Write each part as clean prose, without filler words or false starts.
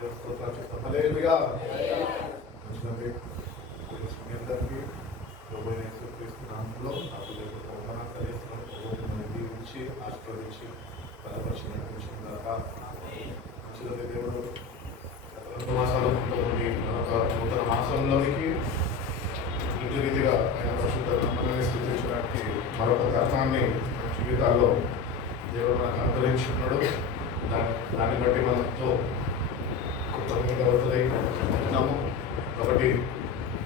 హల్లెలూయా. మంచిదండి. మీ అందరికీ ప్రభు యేసుక్రీస్తు నామములో నాకు వందనాలు తెలియజేస్తున్నాను. ప్రభువుని దీవించి ఆశీర్వదించి బలపరిచి నడిపించుగాక. మంచిదండి. దేవుడు గత 2 మాసాలు ఉంటుందండి. మరొక నూతన మాసంలోనికి ఇంటి రీతిగా ఆయన పరిశుద్ధ నామమును స్తుతించడానికి మరొక తరుణాన్ని మన జీవితాల్లో దేవుడు మనకు అనుగ్రహించుకున్నాడు. దాన్ని బట్టి మనతో కృతజ్ఞతలై ఉంటున్నాము. కాబట్టి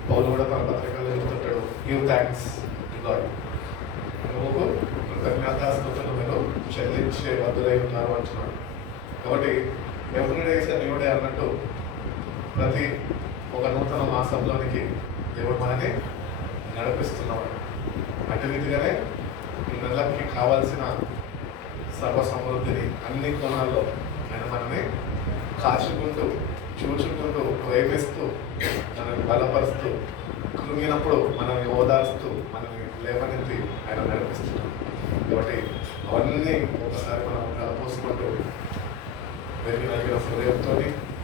పౌలు కూడా తన పత్రికల్లో చెప్తుంటాడు, గివ్ థ్యాంక్స్ టు గాడ్. నువ్వు కృతజ్ఞతాస్తుతులు మీరు చెల్లించే బద్దులై ఉన్నారు అంటున్నాడు. కాబట్టి every day is a new day అన్నట్టు ప్రతి ఒక నూతన మాసంలోనికి దేవుడు మనని నడిపిస్తున్నాడు. అటు రీతిగానే ఈ నెలకి కావాల్సిన సర్వ సమృద్ధిని అన్ని కోణాల్లో ఆయన మనని కాచుకుంటూ చూచుకుంటూ ప్రేమిస్తూ మనల్ని బలపరుస్తూ కృంగినప్పుడు మనల్ని ఓదార్స్తూ మనల్ని లేవనెత్తి ఆయన నడిపిస్తున్నాడు. కాబట్టి అవన్నీ ఒకసారి మనం కలపోసుకుంటూ వెలిగిన హృదయంతో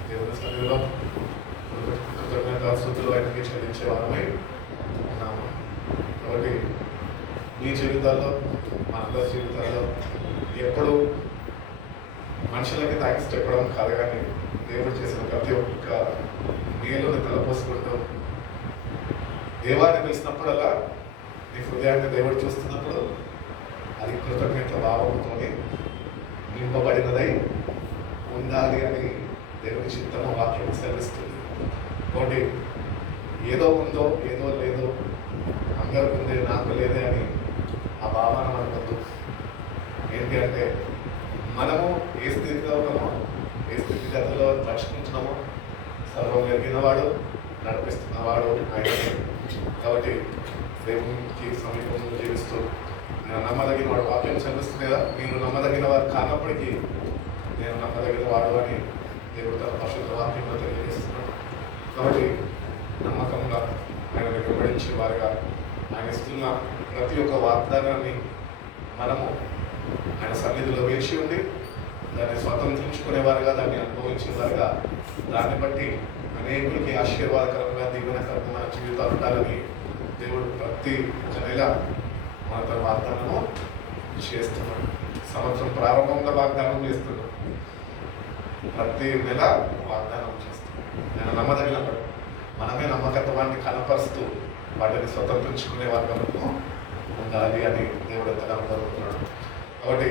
దేవుని సన్నిధిలో కృతజ్ఞతాస్తుతులు ఆయనకి చెల్లించే వారమై ఉన్నాము. కాబట్టి మీ జీవితాల్లో మనందరి జీవితాల్లో ఎప్పుడు మనుషులకి థ్యాంక్స్ చెప్పడం కాదు, కానీ దేవుడు చేసిన ప్రతి ఒక్క మేలుని తలపోసుకుంటూ దేవాన్ని పిలిచినప్పుడల్లా నీ హృదయాన్ని దేవుడు చూస్తున్నప్పుడు అది కృతజ్ఞత భావంతో నింపబడినదై ఉండాలి అని దేవుని చిత్తము వాక్యం సెలవిస్తుంది. కాబట్టి ఏదో ఉందో ఏదో లేదో అందరికి ఉంది నాకు లేదే అని ఆ భావన మనకు ఏంటి అంటే మనము ఏ స్థితిలో ఉన్నామో ఏ స్థితిగతిలో రక్షించినామో సర్వం ఎరిగినవాడు నడిపిస్తున్నవాడు ఆయన. కాబట్టి దేవునికి సమీపంలో జీవిస్తూ నేను నమ్మదగిన వాడు వాక్యం చదివిస్తుంది కదా, మీరు నమ్మదగిన వారు కానప్పటికీ నేను నమ్మదగిన వాడు అని దేవుడు తన పరిశుద్ధ వాక్యంలో తెలియజేస్తున్నాడు. కాబట్టి నమ్మకంగా ఆయన వెంబడించే వారిగా ఆయన ఇస్తున్న ప్రతి ఒక్క వాగ్దానాన్ని మనము ఆయన సన్నిధిలో వేచి ఉండి దాన్ని స్వతంత్రించుకునేవారుగా, దాన్ని అనుభవించేవారుగా, దాన్ని బట్టి అనేకులకి ఆశీర్వాదకరంగా దీవెనకరంగా మన జీవితాలు ఉండాలని దేవుడు ప్రతి ఒక నెల మనతో వాగ్దానము చేస్తున్నాడు. సంవత్సరం ప్రారంభంగా వాగ్దానం చేస్తున్నాడు, ప్రతి నెల వాగ్దానం చేస్తున్నాడు. నేను నమ్మదగినప్పుడు మనమే నమ్మకత్వాన్ని కనపరుస్తూ వాటిని స్వతంత్రించుకునే వర్గంలో ఉండాలి అని దేవుడు ఎంతగా జరుగుతున్నాడు. కాబట్టి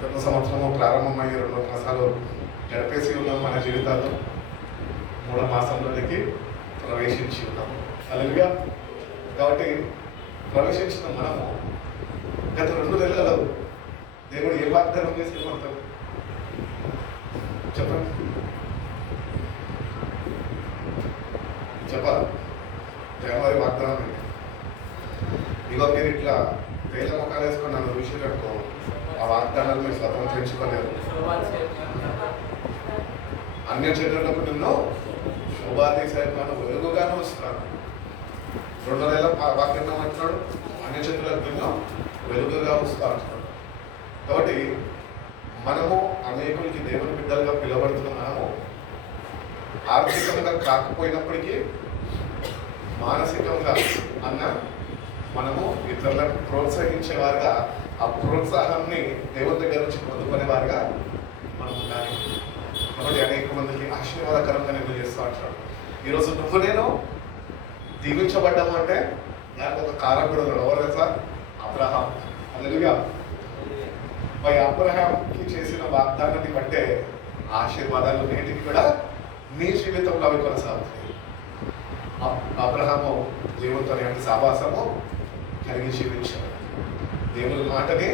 గత సంవత్సరము ప్రారంభమయ్యే 2 మాసాలు గడిపేసి ఉన్నాం. మన జీవితాల్లో 3వ మాసంలోనికి ప్రవేశించి ఉన్నాము. హల్లెలూయా. కాబట్టి ప్రవేశించిన మనము గత 2 నెలలలో దేవుడు ఏ వాగ్దానం చేసి మనతో చెప్పండి, చెప్పాలా? జనవరి వాగ్దానం ఏంటి? ఇగో మీరు ఇట్లా వేల ముఖాలు వేసుకొని నన్ను చూసినట్టు ఆ వాగ్దానాలు మీరు స్వతంత్రించుకోలేరు. అన్య చర్యలకు నిన్ను శోభాదేశాలను వెలుగుగానే వస్తున్నాను. 2 నెలల వాక్యం అంటున్నాడు, అన్య చర్యలకు నిన్ను వెలుగుగా వస్తా అంటున్నాడు. కాబట్టి మనము అనేకులకి దేవుని బిడ్డలుగా పిలువబడుతున్న మనము ఆర్థికంగా కాకపోయినప్పటికీ మానసికంగా అన్న మనము ఇతరులను ప్రోత్సహించేవారుగా, ఆ ప్రోత్సాహాన్ని దేవుని దగ్గర నుంచి పొందుకునేవారుగా మనం ఉండాలి. కాబట్టి అనేక మందికి ఆశీర్వాదకరంగా నేను చేస్తూ అంటాడు. ఈరోజు నువ్వు నేను దీవించబడ్డాము అంటే దానికి ఒక కారకుడు ఉన్నాడు. ఎవరు తెలుసా? అబ్రహాం. హల్లెలూయా. మరి అబ్రహాంకి చేసిన వాగ్దానాన్ని బట్టే ఆశీర్వాదాలు నేటికి కూడా నీ జీవితంలో అవి కొనసాగుతాయి. అబ్రహాము దేవునితో సహవాసము కలిగి జీవించాడు. దేవుని మాటని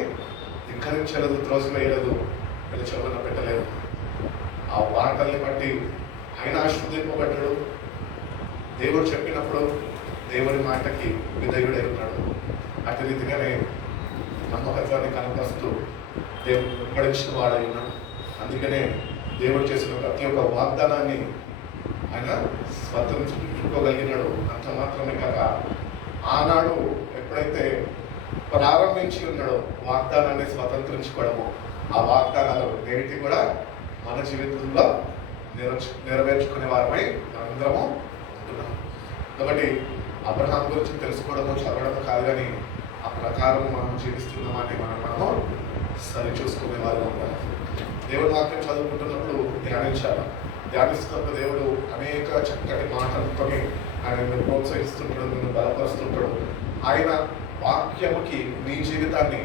ధిక్కరించలేదు, త్రోసివేయలేదు, వీళ్ళు చెవున పెట్టలేదు. ఆ మాటల్ని బట్టి ఆయన ఆశీర్వదింపబడ్డాడు. దేవుడు చెప్పినప్పుడు దేవుని మాటకి విధేయుడై ఉన్నాడు. అటు రీతిగానే నమ్మకత్వాన్ని కనపరుస్తూ దేవుడు వెంబడించిన వాడై ఉన్నాడు. అందుకనే దేవుడు చేసిన ప్రతి ఒక్క వాగ్దానాన్ని ఆయన స్వతంత్రించుకోగలిగినాడు. అంత మాత్రమే కాక ఆనాడు ఎప్పుడైతే ప్రారంభించి ఉన్నాడో వాగ్దానాన్ని స్వతంత్రించుకోవడము, ఆ వాగ్దానాలు నేటి కూడా మన జీవితంలో నెరవేర్చుకునే వారమై అందరము ఉంటున్నాం. కాబట్టి అబ్రహాం గురించి తెలుసుకోవడము చదవడము కాదు, కానీ ఆ ప్రకారం మనం జీవిస్తున్నామని మనము సరి చూసుకునే వారు ఉండాలి. దేవుడి వాక్యం చదువుకుంటున్నప్పుడు ధ్యానిస్తున్నప్పుడు దేవుడు అనేక చక్కటి మాటలతో ఆయన నిన్ను ప్రోత్సహిస్తుంటాడు, నిన్ను బలపరుస్తుంటాడు. ఆయన వాక్యముకి నీ జీవితాన్ని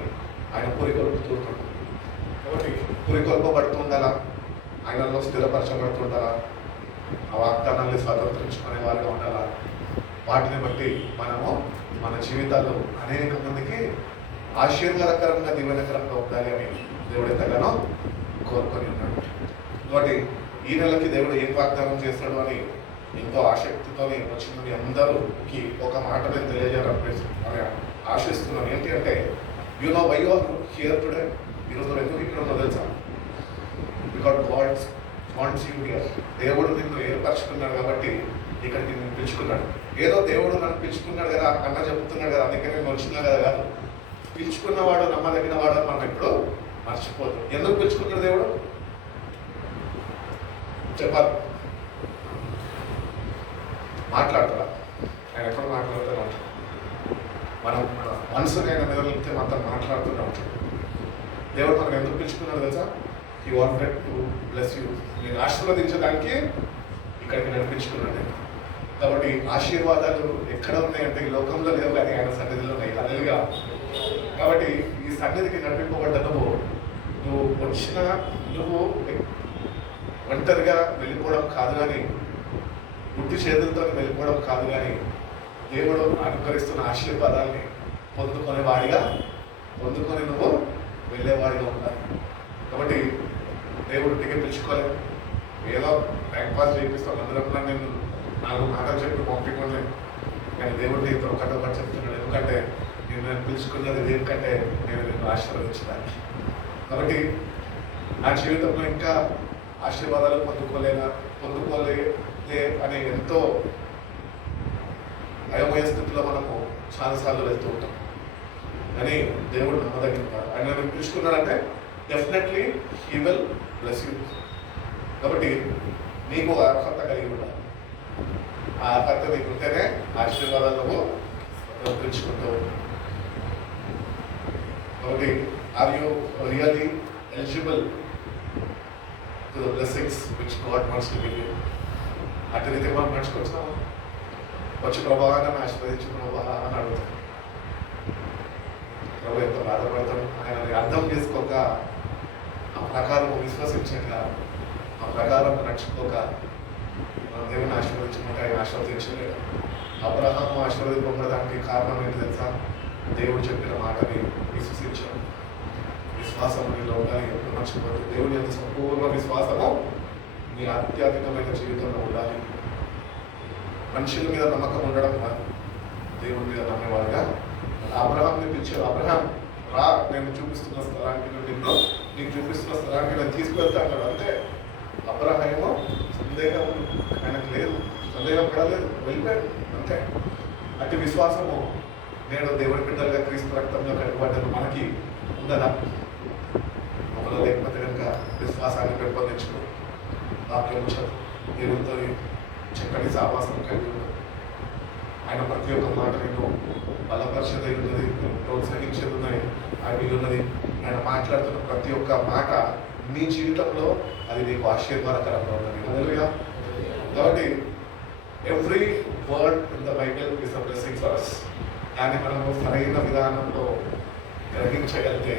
ఆయన పురికొల్పుతుంటాడు. కాబట్టి పురికొల్పబడుతుండాలా, ఆయనలో స్థిరపరచబడుతుండాలా, ఆ వాగ్దానాన్ని స్వతంత్రించుకునే వారిగా ఉండాలా. వాటిని బట్టి మనము మన జీవితాల్లో అనేక మందికి ఆశీర్వాదకరంగా దీవెనకరంగా ఉండాలి అని దేవుడు ఎంతగానో కోరుకొని ఉన్నాడు. కాబట్టి ఈ నెలకి దేవుడు ఏం వాగ్దానం చేస్తాడు అని ఎంతో ఆసక్తితో వచ్చిన మీ అందరికి ఒక మాట నేను తెలియజేయాలని ఆశిస్తున్నాను. ఏంటి అంటే, you know why you are here today. ఈరోజు ఎందుకు ఇక్కడ ఉన్నదో తెలుసా? Because God wants you here. దేవుడు నిన్ను ఏర్పరచుకున్నాడు కాబట్టి ఇక్కడికి నిన్ను పిలుచుకున్నాడు. ఏదో దేవుడు నన్ను పిలుచుకున్నాడు కదా అన్న చెప్తున్నాడు కదా అందుకే నేను వచ్చినా కదా కాదు. పిలుచుకున్నవాడు నమ్మదగిన వాడు మనం ఎప్పుడు మర్చిపోతాం. ఎందుకు పిలుచుకున్నాడు దేవుడు చెప్పాలి. మాట్లాడతారా? ఆయన ఎప్పుడు మాట్లాడుతూనే ఉంటాడు. మనం మనసుని ఆయన మెదలితే మాత్రం మాట్లాడుతూనే ఉంటాడు. దేవుడు మనం ఎందుకు పిలుచుకున్నాడు తెలుసా? He wanted to bless you. నేను ఆశీర్వదించడానికి ఇక్కడికి నడిపించుకున్నాడు. కాబట్టి ఆశీర్వాదాలు ఎక్కడ ఉన్నాయంటే ఈ లోకంలో లేవు, కానీ ఆయన సన్నిధిలో ఉన్నాయి. అదలుగా కాబట్టి ఈ సన్నిధికి నడిపింపబడ్డ నువ్వు వచ్చిన నువ్వు ఒంటరిగా వెళ్ళిపోవడం కాదు, కానీ గుడ్డి చేతులతో వెళ్ళిపోవడం కాదు, కానీ దేవుడు అనుకరిస్తున్న ఆశీర్వాదాన్ని పొందుకొని నువ్వు వెళ్ళేవాడిగా ఉండాలి. కాబట్టి దేవుడు టికెట్ పిలుచుకోలేదు, ఏదో టైం పాస్ చేపిస్తాను అందరూ నేను 4 మాటలు చెప్పి పంపించలేదు. కానీ దేవుడు నీతో ఒకటి చెప్తున్నాడు. ఎందుకంటే నేను పిలుచుకున్నది దేనికంటే నేను నిన్ను ఆశీర్వదించడానికి. కాబట్టి నా జీవితంలో ఇంకా ఆశీర్వాదాలు పొందుకోలే అనే ఎంతో అయోమయ స్థితిలో మనము చాలాసార్లు వెళ్తూ ఉంటాం. కానీ దేవుడు నమ్మదగిన ఆయన నన్ను పిలుచుకున్నాడంటే definitely he will bless you. కాబట్టి నీకు అర్హత కలిగి ఉండాలి. ఆ అర్హత నీకు ఉంటేనే ఆశీర్వాదాలను పిలుచుకుంటావు. కాబట్టి are you really eligible to the blessings which God wants to give you? అటు రీతి మనం నడుచుకొచ్చాము. వచ్చి ప్రభావాన్ని ఆశీర్వదించు ప్రభా అని అడుగుతాం. ప్రభు ఎంత బాధపడతాం. ఆయనని అర్థం చేసుకోక, ఆ ప్రకారం విశ్వసించక, ఆ ప్రకారం నడుచుకోక మన దేవుని ఆశీర్వదించమంటే ఆయన ఆశీర్వదించలేడు. అబ్రహాము ఆశీర్వదింపబడడానికి కారణం ఏంటి తెలుసా? దేవుడు చెప్పిన మాటని విశ్వసించాడు. విశ్వాసం నీలో ఉండాలి. ఎప్పుడు మర్చిపోతుంది. దేవుని యొక్క సంపూర్ణ విశ్వాసము నీ ఆధ్యాత్మికమైన జీవితంలో ఉండాలి. మనుషుల మీద నమ్మకం ఉండడం కాదు, దేవుని మీద నమ్మేవాడుగా. అబ్రహాంని పిలిచారు, అబ్రహాం రా, నేను చూపిస్తున్న స్థలానికి నీకు చూపిస్తున్న స్థలానికి నేను తీసుకువెళ్తాను. అంతే. అబ్రహాము సందేహం ఆయనకు లేదు, సందేహం పడలేదు, వెళ్ళిపోయాడు అంతే. అట్టి విశ్వాసము నేను దేవుడి బిడ్డలుగా క్రీస్తు రక్తంలో కట్టుబడ్డను మనకి ఉండదా? మనలో లేకపోతే కనుక విశ్వాసాన్ని పెంపొందించుకో. వాక్యం దేవుడితో చక్కటి సావాసం కలిగి ఉన్నది. ఆయన ప్రతి ఒక్క మాట నేను బలపరిచేది ఉన్నది, ప్రోత్సహించేది ఉన్నాయి, అవి ఉన్నది. ఆయన మాట్లాడుతున్న ప్రతి ఒక్క మాట నీ జీవితంలో అది నీకు ఆశీర్వాదకరంగా ఉన్నది. హల్లెలూయా. కాబట్టి every word in the Bible is a blessing for us. దాన్ని మనము సరైన విధానంలో గ్రహించగలిగితే,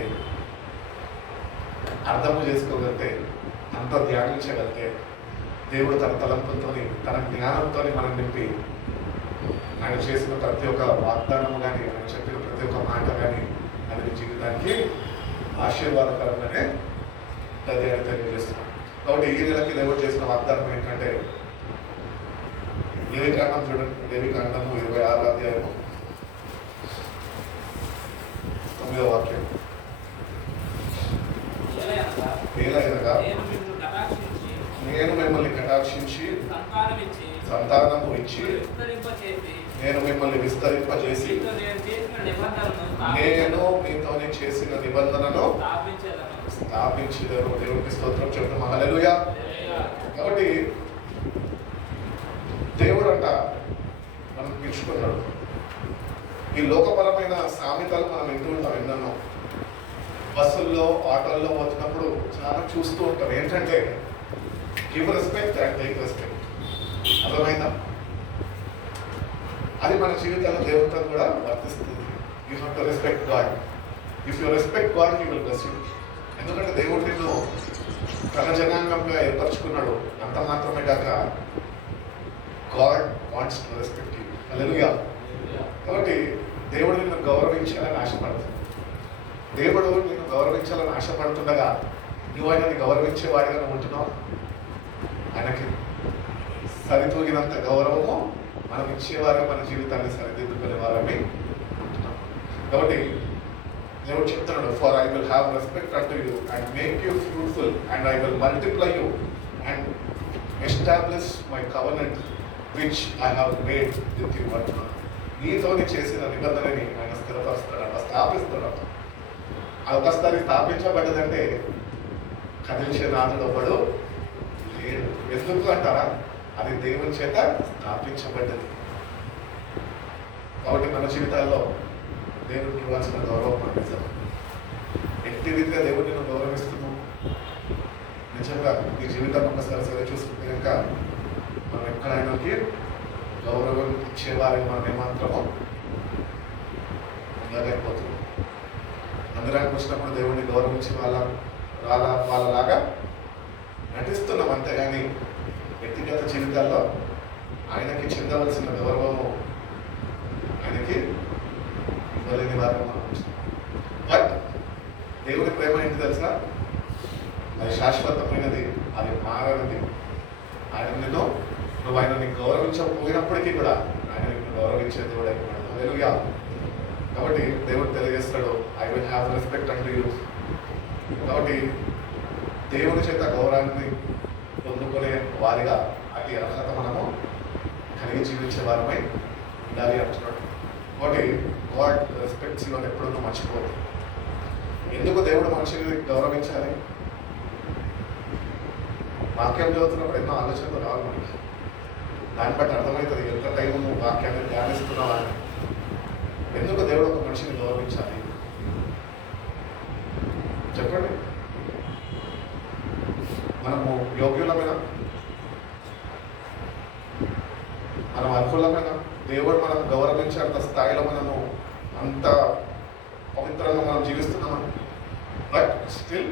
అర్థము చేసుకోగలిగితే, అంత ధ్యానించగలిగితే, దేవుడు తన తలంపులతో తన జ్ఞానంతో మనం నింపి ఆయన చేసిన ప్రతి ఒక్క వాగ్దానము కానీ, ఆయన చెప్పిన ప్రతి ఒక్క మాట కానీ అది జీవితానికి ఆశీర్వాదకరంగానే అది అని తెలియజేస్తున్నాం. కాబట్టి ఈ నెలకి దేవుడు చేసిన వాగ్దానం ఏంటంటే, లేవికాండం చూడండి. లేవికాండము 26వ అధ్యాయము 9వ వాక్యం. ఏలయనగా నేను మిమ్మల్ని కటాక్షించి సంతానము ఇచ్చి నేను మిమ్మల్ని విస్తరింపజేసి నేను మీతోనే చేసిన నిబంధనను స్థాపించదను. దేవునికి స్తోత్రం చెప్తాం. హల్లెలూయా. కాబట్టి దేవుడు అంట మనం పిలుచుకున్నాడు. ఈ లోకపరమైన సామెతలు మనం వింటూ ఉంటాం ఎన్నెన్నో. బస్సుల్లో ఆటోల్లో వచ్చినప్పుడు చాలా చూస్తూ ఉంటాం. ఏంటంటే give respect and take respect. అర్థమైందా? అది మన జీవితంలో దేవుడితో కూడా వర్తిస్తుంది. You have to respect God. If you respect God he will bless you. ఎందుకంటే దేవుడు నిన్ను తన జనాంగంగా ఏర్పరచుకున్నాడు. అంత మాత్రమే కాక God wants to respect you. Hallelujah. కాబట్టి దేవుడు నిన్ను గౌరవించాలని ఆశపడుతుంది. దేవుడు నిన్ను గౌరవించాలని ఆశపడుతుండగా నువ్వు ఆయనని గౌరవించేవాడిగా నువ్వు ఉంటున్నావు. ఆయనకి సరితూగినంత గౌరవము మనం ఇచ్చేవారు, మన జీవితాన్ని సరిదిద్దుకునే వారమే ఉంటున్నాం. కాబట్టి దేవుడు చెప్తున్నాడు, for I will have respect unto you and make you fruitful and I will multiply you and establish my covenant which I have made with you అంటున్నాడు. నీతోని చేసిన నిబంధనని ఆయన స్థిరపరుస్తాడు, స్థాపిస్తాడు. అది ఒకసారి స్థాపించబడ్డదంటే కదిలించే నాథుడు ఒకడు లేడు. ఎందుకు అంటారా? అది దేవుని చేత స్థాపించబడ్డది. కాబట్టి మన జీవితాల్లో దేవుడికి ఇవ్వాల్సిన గౌరవం మన నిజం. ఎట్టి రీతిగా దేవుడిని నువ్వు గౌరవిస్తున్నావు. నిజంగా నీ జీవితం ఒకసారి సరే చూసుకుంటే కనుక మనం ఎక్కడైనాకి గౌరవం ఇచ్చేవారిని మనం ఏమాత్రమో ఉండలేకపోతున్నాం. మందిరానికి వచ్చినప్పుడు దేవుడిని గౌరవించి వాళ్ళలాగా నటిస్తున్నాం, అంతేగాని వ్యక్తిగత జీవితాల్లో ఆయనకి చెందవలసిన గౌరవము ఆయనకి ఇవ్వలేని వారు మనం. బట్ దేవుడి ప్రేమ ఏంటి తెలుసా? అది శాశ్వతమైనది, అది మారనిది. ఆయన నువ్వు ఆయనని గౌరవించకపోయినప్పటికీ కూడా ఆయన నిన్ను గౌరవించే దేవుడు అయిపోయాడు. హల్లెలూయా. కాబట్టి దేవుడు తెలియజేస్తాడు, I will have respect unto you. కాబట్టి దేవుని చేత గౌరవాన్ని పొందుకునే వారిగా అతి అర్హత మనము కలిగి జీవించే వారమై ఉండాలి అంటున్నాడు. కాబట్టి గాడ్ రెస్పెక్ట్స్ ఇవన్నీ ఎప్పుడూ మర్చిపోదు. ఎందుకు దేవుడు మనిషిని గౌరవించాలి? వాక్యం చదువుతున్నప్పుడు ఎన్నో ఆలోచనలు రావాలి మనకి. దాన్ని బట్టి అర్థమవుతుంది ఎంత టైం నువ్వు వాక్యాన్ని ధ్యానిస్తున్నావని. ఎందుకు దేవుడు ఒక మనిషిని గౌరవించాలి చెప్పండి? మనము యోగ్యులమైన, మనం అర్హులమైన, దేవుడు మనం గౌరవించేంత స్థాయిలో మనము అంత పవిత్రంగా మనం జీవిస్తున్నాము. But still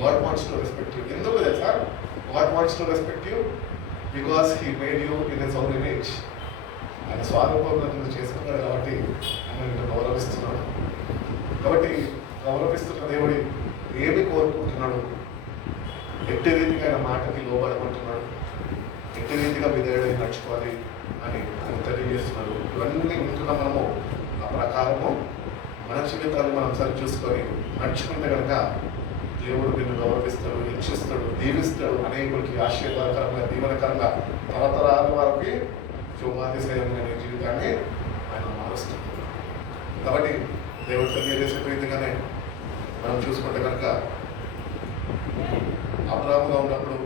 God wants to respect you. ఎందుకు తెలుసా? God wants to respect you because he made you in his own image. ఆయన స్వరూపంలో నువ్వు చేసుకున్నాడు కాబట్టి ఆయన నిన్ను గౌరవిస్తున్నాడు. కాబట్టి గౌరవిస్తున్న దేవుడి ఏమి కోరుకుంటున్నాడు? ఎట్టి రీతిగా ఆయన మాటకి లోబడమంటున్నాడు, ఎట్టి రీతిగా విధేయుడిని నడుచుకోవాలి అని ఆయన తెలియజేస్తున్నాడు. ఇవన్నీ ఉంటున్న మనము ఆ ప్రకారము మన జీవితాన్ని మనం సరి చూసుకొని నడుచుకుంటే కనుక దేవుడు నిన్ను గౌరవిస్తాడు, హెచ్చిస్తాడు, దీవిస్తాడు. అనేకులకి ఆశీర్వాదకరంగా, దీవెనకరంగా, తరతరాల వారికి శుభాతిశయమైన జీవితాన్ని ఆయన మారుస్తాడు. కాబట్టి దేవుడు తెలియజేసే రీతిగానే మనం చూసుకుంటే కనుక అబ్రాహాముగా ఉన్నప్పుడు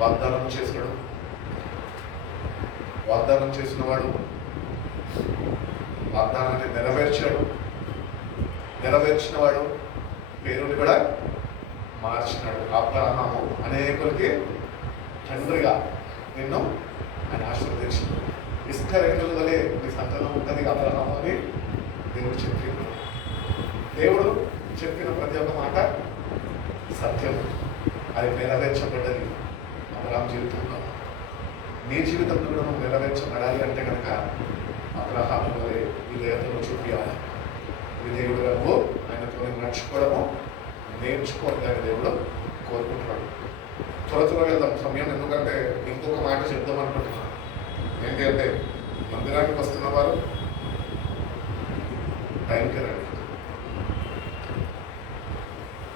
వాగ్దానం చేసినాడు. వాగ్దానం చేసిన వాడు వాగ్దానాన్ని నెరవేర్చాడు. నెరవేర్చిన వాడు పేరుని కూడా మార్చినాడు. అబ్రాహాము అనేకులకి తండ్రిగా నిన్ను ఆయన ఆశీర్వదించాడు. ఇసుక రేణుల వలె నీ సంతానం ఉంటుంది అబ్రాహాము అని దేవుడు చెప్పిండు. దేవుడు చెప్పిన ప్రతి ఒక్క మాట సత్యం. అది నెరవేర్చబడ్డది అబ్రాహాం జీవితంలో. నీ జీవితంలో కూడా నువ్వు నెరవేర్చబడాలి అంటే కనుక అబ్రాహాము వలె విధేయతను చూపించాలి. విధేయుడుగా నువ్వు ఆయనతో నడుచుకోవడము నేర్చుకోవద్దని దేవుడు కోరుకుంటున్నాడు. త్వరగా వెళ్దాం సమయం, ఎందుకంటే ఇంకొక మాట చెప్దాం అనుకుంటున్నాను. ఏంటి అంటే మందిరానికి వస్తున్న వారు టైంకి రండి.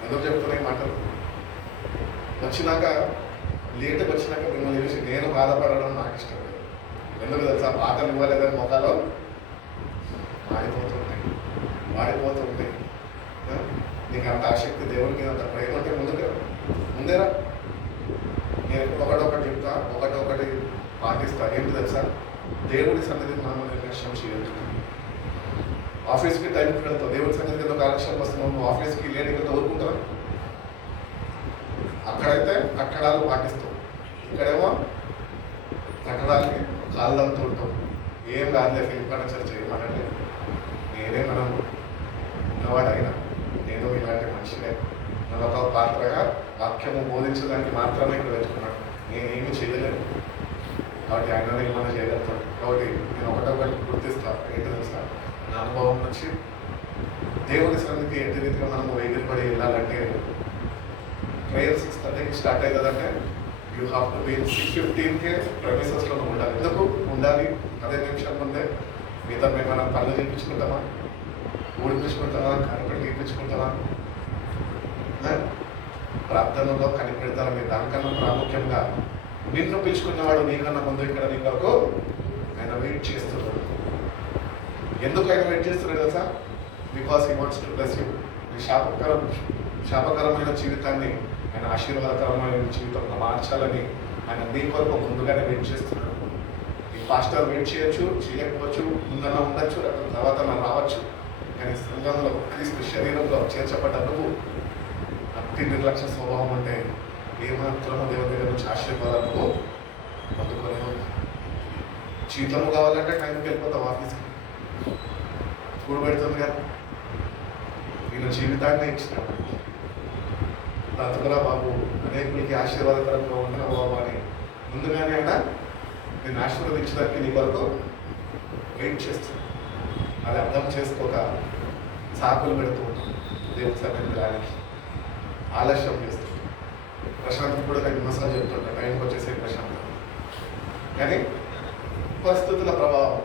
ఎందుకు చెప్తున్నాయి మాటలు? వచ్చినాక లేట్కి వచ్చినాక మిమ్మల్ని చూసి నేను బాధపడడం నాకు ఇష్టం లేదు. ఎందుకు తెలుసా? పాటలు ఇవ్వలేదని మొక్కలో మాడిపోతుంటాయి. నీకు అంత ఆసక్తి, దేవుని మీద అంత ప్రేమ ఉంటే ముందేరా. నేను ఒకటొకటి చెప్తా, ఒకటొకటి పాటిస్తా. ఏంటి తెలుసా? దేవుడి సన్నిధిని మనం నిర్లక్ష్యం చేయొద్దు. ఆఫీస్కి టైంకి వెళ్తావు, దేవుడి సన్నిధికి ఏదో ఆలక్ష్యం వస్తున్నావు, నువ్వు ఆఫీస్కి లేట్ వెళ్తే ఊరుకుంటావు. అక్కడైతే కట్టడాలు పాటిస్తావు, ఇక్కడేమో కట్టడాలకి కాళ్ళంతూ ఉంటావు. ఏం కాదులే, ఫర్నిచర్ చేయమనండి. నేనే మనం ఉన్నవాడైనా నేను ఇలాంటి మనిషినే, నన్ను ఒక పాత్రగా వాక్యము బోధించడానికి మాత్రమే ఇక్కడ పెట్టుకున్నాను. నేనేమి చేయలేను కాబట్టి ఆయన ఏమైనా చేయగలుగుతాడు. కాబట్టి నేను ఒకటి గుర్తిస్తాను. ఏంటి తెలుసా? నా అనుభవం నుంచి దేవుని సన్నిధికి ఎట్టి రీతిగా మనము ఎగిరిపడి వెళ్ళాలంటే ప్రేయర్ 6:30కి స్టార్ట్ అవుతుందంటే యూ హ్యావ్ టు బీ 6:15కే ప్రెమిసెస్లో ఉండాలి. ఎందుకు ఉండాలి? అదే నిమిషం ముందే మిగతా మేము మనం పనులు చేయించుకుంటామా, ఊడిపించుకుంటామా, కనిపెట్టి తీపించుకుంటామా, ప్రార్థనలో కనిపెడతారా? మీరు దానికన్నా ప్రాముఖ్యంగా నిన్ను పిలుచుకున్నవాడు నీకన్నా ముందు ఇక్కడ నీ వరకు ఆయన వెయిట్ చేస్తున్నాడు. ఎందుకు ఆయన వెయిట్ చేస్తున్నాడు తెలుసా? Because he wants to bless you. నీ శాపకరమైన జీవితాన్ని ఆయన ఆశీర్వాదకరమైన జీవితంలో మార్చాలని ఆయన మీ కొరకు ముందుగానే వెయిట్ చేస్తున్నాడు. ఈ పాస్టర్ వెయిట్ చేయొచ్చు, చేయకపోవచ్చు, ముందన్నా ఉండొచ్చు, తర్వాత మనం రావచ్చు. కానీ సంఘంలో క్రీస్తు శరీరంలో చేర్చబడ్డ నువ్వు అతి నిర్లక్ష్య స్వభావం అంటే ఏమాత్రమో దేవుని దగ్గర నుంచి ఆశీర్వాదాలు పొందుకోలేము. జీతము కావాలంటే టైంకి వెళ్ళిపోతాం ఆఫీస్కి, కూడబెడుతుంది కదా. నేను జీవితాన్ని ఇచ్చినాను, బ్రతుకురా బాబు, అనేకులకి ఆశీర్వాదకరంగా ఉంటాను బాబు అని ముందుగానే అయినా నేను ఆశీర్వదించడానికి నీ కొరకు వెయిట్ చేస్తాను. అది అర్థం చేసుకోక సాకులు పెడుతూ ఉంటాను, దేవుడి సన్నిధికి రానికి ఆలస్యం చేస్తాను. ప్రశాంత్ కూడా నేను మసాజ్ చెప్తుంటా, టైంకి వచ్చేసే ప్రశాంత్. కానీ పరిస్థితుల ప్రభావం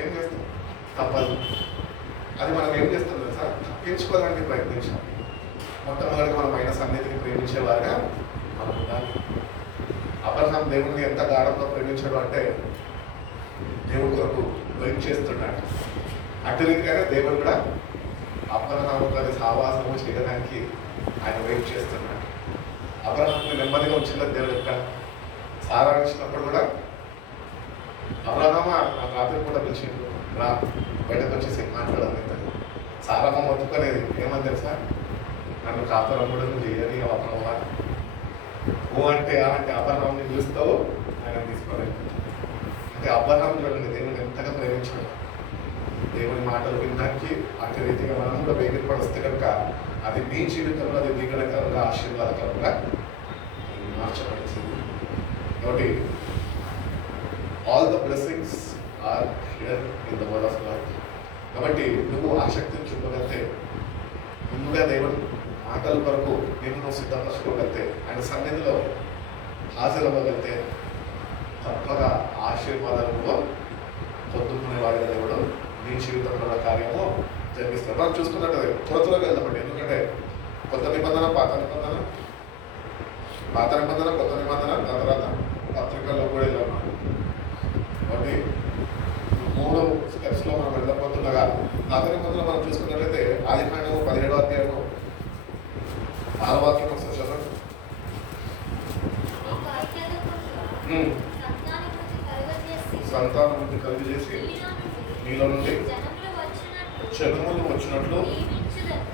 ఏం చేస్తాం, తప్పదు. అది మనం ఏం చేస్తాం తెలుసా? తప్పించుకోవడానికి ప్రయత్నించాం. మొట్టమొదటిగా మనం ఆయన సన్నిధిని ప్రేమించేవారుగా మనం ఉండాలి. అబ్రహాం దేవుడిని ఎంత గాఢంగా ప్రేమించాడు అంటే దేవుడి కొరకు వెయిట్ చేస్తున్నాడు. అటు రీతిగానే దేవుడు కూడా అబ్రహాము గారి సావాసము చేయడానికి ఆయన వెయిట్ చేస్తున్నాడు. అబ్రహాంని నెమ్మదిగా వచ్చిందని దేవుడు చెప్పాడు. సారా ఇచ్చినప్పుడు కూడా అబ్రహాము ఆ రాత్రి కూడా పిలిచిండు, రా బయటకు వచ్చేసి మాట్లాడాలి. సారమ్మ మొత్తుకునేది ఏమని తెలుసా? నన్ను కాపురమ్ముడు చేయని అబ్రహ్మ ఓ అంటే అబ్రహాంని పిలుస్తావు, ఆయన తీసుకోలేదు. అంటే అబ్రహాం చూడండి దేవుని ఎంతగా ప్రేమించాడు. దేవుని మాటలు వినడానికి అదే రీతిగా మనం కూడా వేగిరపడిస్తే కనుక అది మీ జీవితంలో అది దీవెనకరంగా ఆశీర్వాదకరంగా మార్చబడుతుంది. కాబట్టి all the blessings are here in the word of God. కాబట్టి నువ్వు ఆసక్తిని చూపగలితే, ముందుగా దేవుని మాటల కొరకు నేను నువ్వు సిద్ధపరచుకోగలితే, ఆయన సన్నిధిలో హాజరవ్వగలితే తప్పగా ఆశీర్వాదాలలో పొద్దుకునేవాడిగా దేవుడు నీ జీవితంలో కార్యము జరిగిస్తాడు. మనం చూసుకున్నట్టు త్వరగా వెళ్దామండి. ఎందుకంటే కొత్త నిబంధన, పాత నిబంధన, కొత్త నిబంధన, దాని తర్వాత పత్రికల్లో కూడా వెళ్ళాం. కాబట్టి 3 స్టెప్స్లో మనం వెళ్ళబోతుండగా పాత నిబంధన మనం చూసుకున్నట్లయితే ఆదికాండము 17వ అధ్యాయము 6వ వాక్యం ఒకసారి చదవండి. సంతానం నుండి కలుగు చేసి నీలో నుండి జనములు వచ్చినట్లు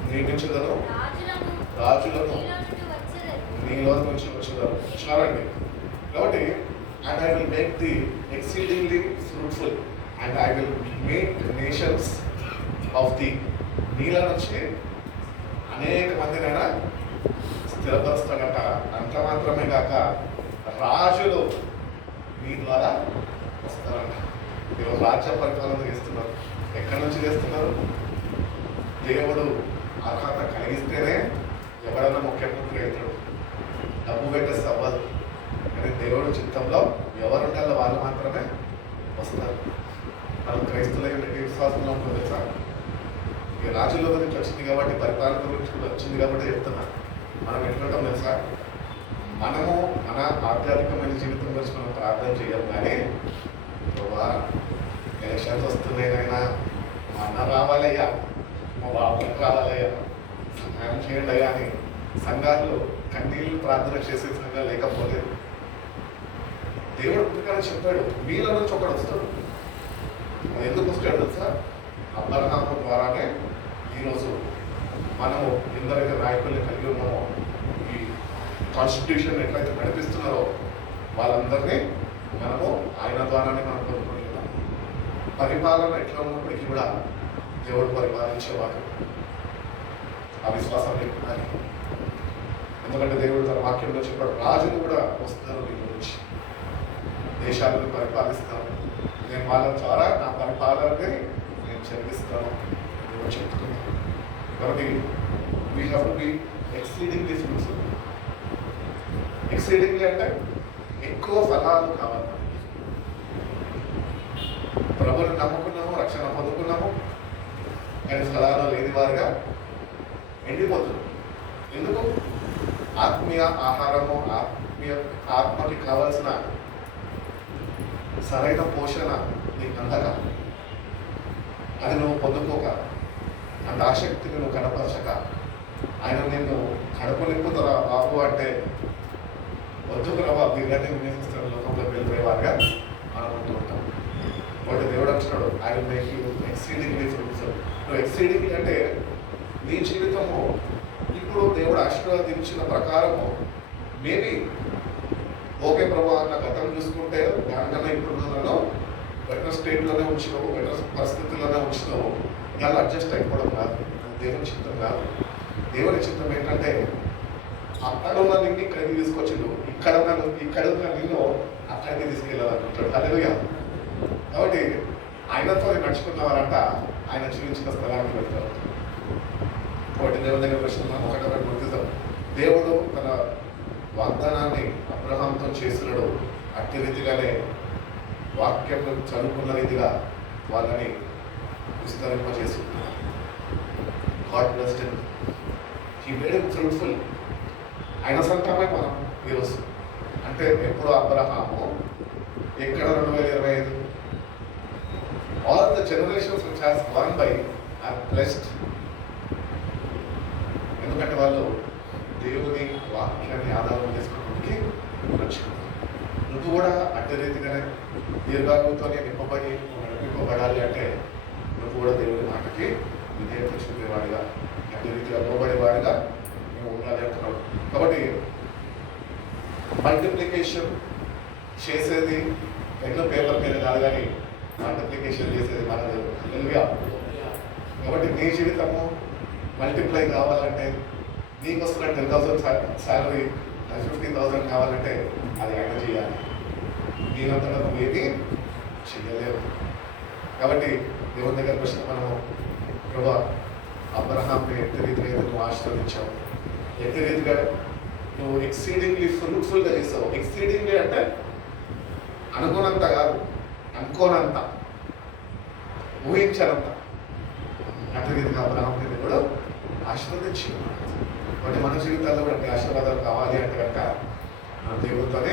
నియమించదను, రాజులను నీలో నుంచి వచ్చేదారు. చాలండి. కాబట్టి and I will make the exceedingly fruitful and I will make nations of the నీలో నుంచి అనేక మందినైనా స్థిరపరుస్తాడట. అంత మాత్రమే కాక రాజులు మీ ద్వారా వస్తారంట. ఈరోజు రాజ్య పరిపాలన చేస్తున్నారు. ఎక్కడి నుంచి చేస్తున్నారు? దేవుడు అర్హత కలిగిస్తేనే ఎవరైనా ముఖ్యమంత్రి అవుతాడు. డబ్బు పెట్టేస్తే అవ్వదు. కానీ దేవుడు చిత్తంలో ఎవరు ఉండాలో వాళ్ళు మాత్రమే వస్తారు. మనం క్రైస్తవుల విశ్వాసంలో ఉంటుంది సార్. ఈ రాజుల గురించి వచ్చింది కాబట్టి, పరిపాలన గురించి కూడా వచ్చింది కాబట్టి చెప్తున్నా. మనం ఎట్లుంటాం తెలుసా? మనము మన ఆధ్యాత్మికమైన జీవితం గురించి మనం ప్రార్థన చేయాలి. కానీ ఎలక్షన్స్ వస్తున్నాయినైనా మా అన్న రావాలయ్యా, మా బాబులకు రావాలయ్యా, సహాయం చేయండి అయ్యా అని సంఘాలు కన్నీళ్ళు ప్రార్థన చేసే సంఘాలు లేకపోలేదు. దేవుడు పుట్టుకని చెప్పాడు, మీలో నుంచి ఒకడు వస్తాడు. అది ఎందుకు వస్తాడు తెలుసా? అబ్రహాము ద్వారానే ఈరోజు మనము ఎందరైతే నాయకుల్ని కలిగి ఉన్నామో, ఈ కాన్స్టిట్యూషన్ ఎట్లయితే నడిపిస్తున్నారో వాళ్ళందరినీ మనము ఆయన ద్వారానే మనం పొందుకుని ఉన్నాం. పరిపాలన ఎట్లా ఉన్నప్పటికీ కూడా దేవుడు పరిపాలించేవాడు. ఆ విశ్వాసం లేకుండానే. ఎందుకంటే దేవుడు తన వాక్యంలో చెప్పాడు, రాజులు కూడా వస్తారు నీ గురించి, దేశాలను పరిపాలిస్తాను, నేను వాళ్ళ ద్వారా నా పరిపాలనని నేను చెల్లిస్తాను దేవుడు చెప్తున్నాను. కాబట్టి we have to B exceedingly fruitful. Exceedingly అంటే ఎక్కువ ఫలాలు కావాలి. ప్రభుని నమ్ముకున్నాము, రక్షణ పొందుకున్నాము, కానీ ఫలాలు లేని వారుగా ఎండిపోతున్నాం. ఎందుకు? ఆత్మీయ ఆహారము, ఆత్మకి కావాల్సిన సరైన పోషణ నీకు అందక, అది నువ్వు పొందుకోక, అంత ఆసక్తిని నువ్వు కనపరచక, ఆయన నిన్ను కడుపు నింపుతారా బాబు అంటే వద్దుకు రవా బిర్యానీ వినియోగిస్తున్న లోకంలో వెళ్ళిపోయేవారుగా అనుకుంటూ ఉంటాం. కాబట్టి దేవుడు అంటున్నాడు, I will make you exceedingly fruitful. నువ్వు ఎక్సీడింగ్లీ అంటే నీ జీవితము ఇప్పుడు దేవుడు ఆశీర్వదించిన ప్రకారము మేబీ ఓకే ప్రభు అన్న గతం చూసుకుంటే దానికన్నా ఇప్పుడు నన్ను బెటర్ స్టేట్లోనే ఉంచినావు, బెటర్ పరిస్థితుల్లోనే ఉంచినావు, దాన్ని అడ్జస్ట్ అయిపోవడం కాదు. దేవుని చిత్తం కాదు. దేవుని చిత్తం ఏంటంటే అక్కడ ఉన్న నిన్ను ఇక్కడికి తీసుకొచ్చిండు, ఇక్కడ ఉన్న నిన్ను అక్కడికి తీసుకెళ్ళాలనుకుంటాడు. హల్లెలూయా. కాబట్టి ఆయనతో నడుచుకున్నవారంట ఆయన జీవించిన స్థలానికి వెళ్తారు. కాబట్టి దేవుని దగ్గర ప్రశ్న ఒకటి గుర్తిద్దాం. దేవుడు తన వాగ్దానాన్ని అబ్రహాంతో చేస్తున్నాడు, అట్టి రీతిగానే వాక్యం చదువుకున్న రీతిగా వాళ్ళని విస్తరింపజేస్తున్నాడు. God blessed him. He made him fruitful. ఆయన సంతానమే మనం ఈరోజు. అంటే ఎప్పుడు అబ్రహాము ఎక్కడ 2025 all the generations which has gone by are blessed. ఎందుకంటే వాళ్ళు దేవుని వాక్యాన్ని ఆధారం చేసుకోవడానికి నడుచుకున్నారు. నువ్వు కూడా అడ్డ రీతిగానే దీర్ఘాయువుతోనే నడిపింపబడాలి అంటే నువ్వు కూడా దేవుని మాటకి విధేయత చూపేవాడిగా, అడ్డ రీతిగా లోబడేవాడిగా నువ్వు ఉండాలి అంటున్నాడు. కాబట్టి మల్టిప్లికేషన్ చేసేది ఎన్నో పేపర్ మీద కాదు, కానీ మల్టిప్లికేషన్ చేసేది మన దేవుడు. కాబట్టి నీ జీవితము మల్టిప్లై కావాలంటే, నీకు వస్తున్న 10,000 శాలరీ 50,000 కావాలంటే అది ఆయన చేయాలి. దీనంతటా నువ్వేది చేయలేవు. కాబట్టి దేవుని దగ్గర ప్రశ్న మనము, ప్రభా అబ్రహాంని ఎట్టి రీతిగా నువ్వు ఆశీర్వదించావు, ఎట్టి రీతిగా నువ్వు ఎక్సీడింగ్లీ ఫ్రూట్ఫుల్గా చేస్తావు. ఎక్సీడింగ్లీ అంటే అనుకోనంత కాదు, అనుకోనంత, ఊహించనంత అట్టి రీతిగా అబ్రహాంని దేవుడు ఆశీర్వదించి. కాబట్టి మన జీవితాల్లో కూడా ఆశీర్వాదాలు కావాలి అంటే కనుక మన దేవుడితోనే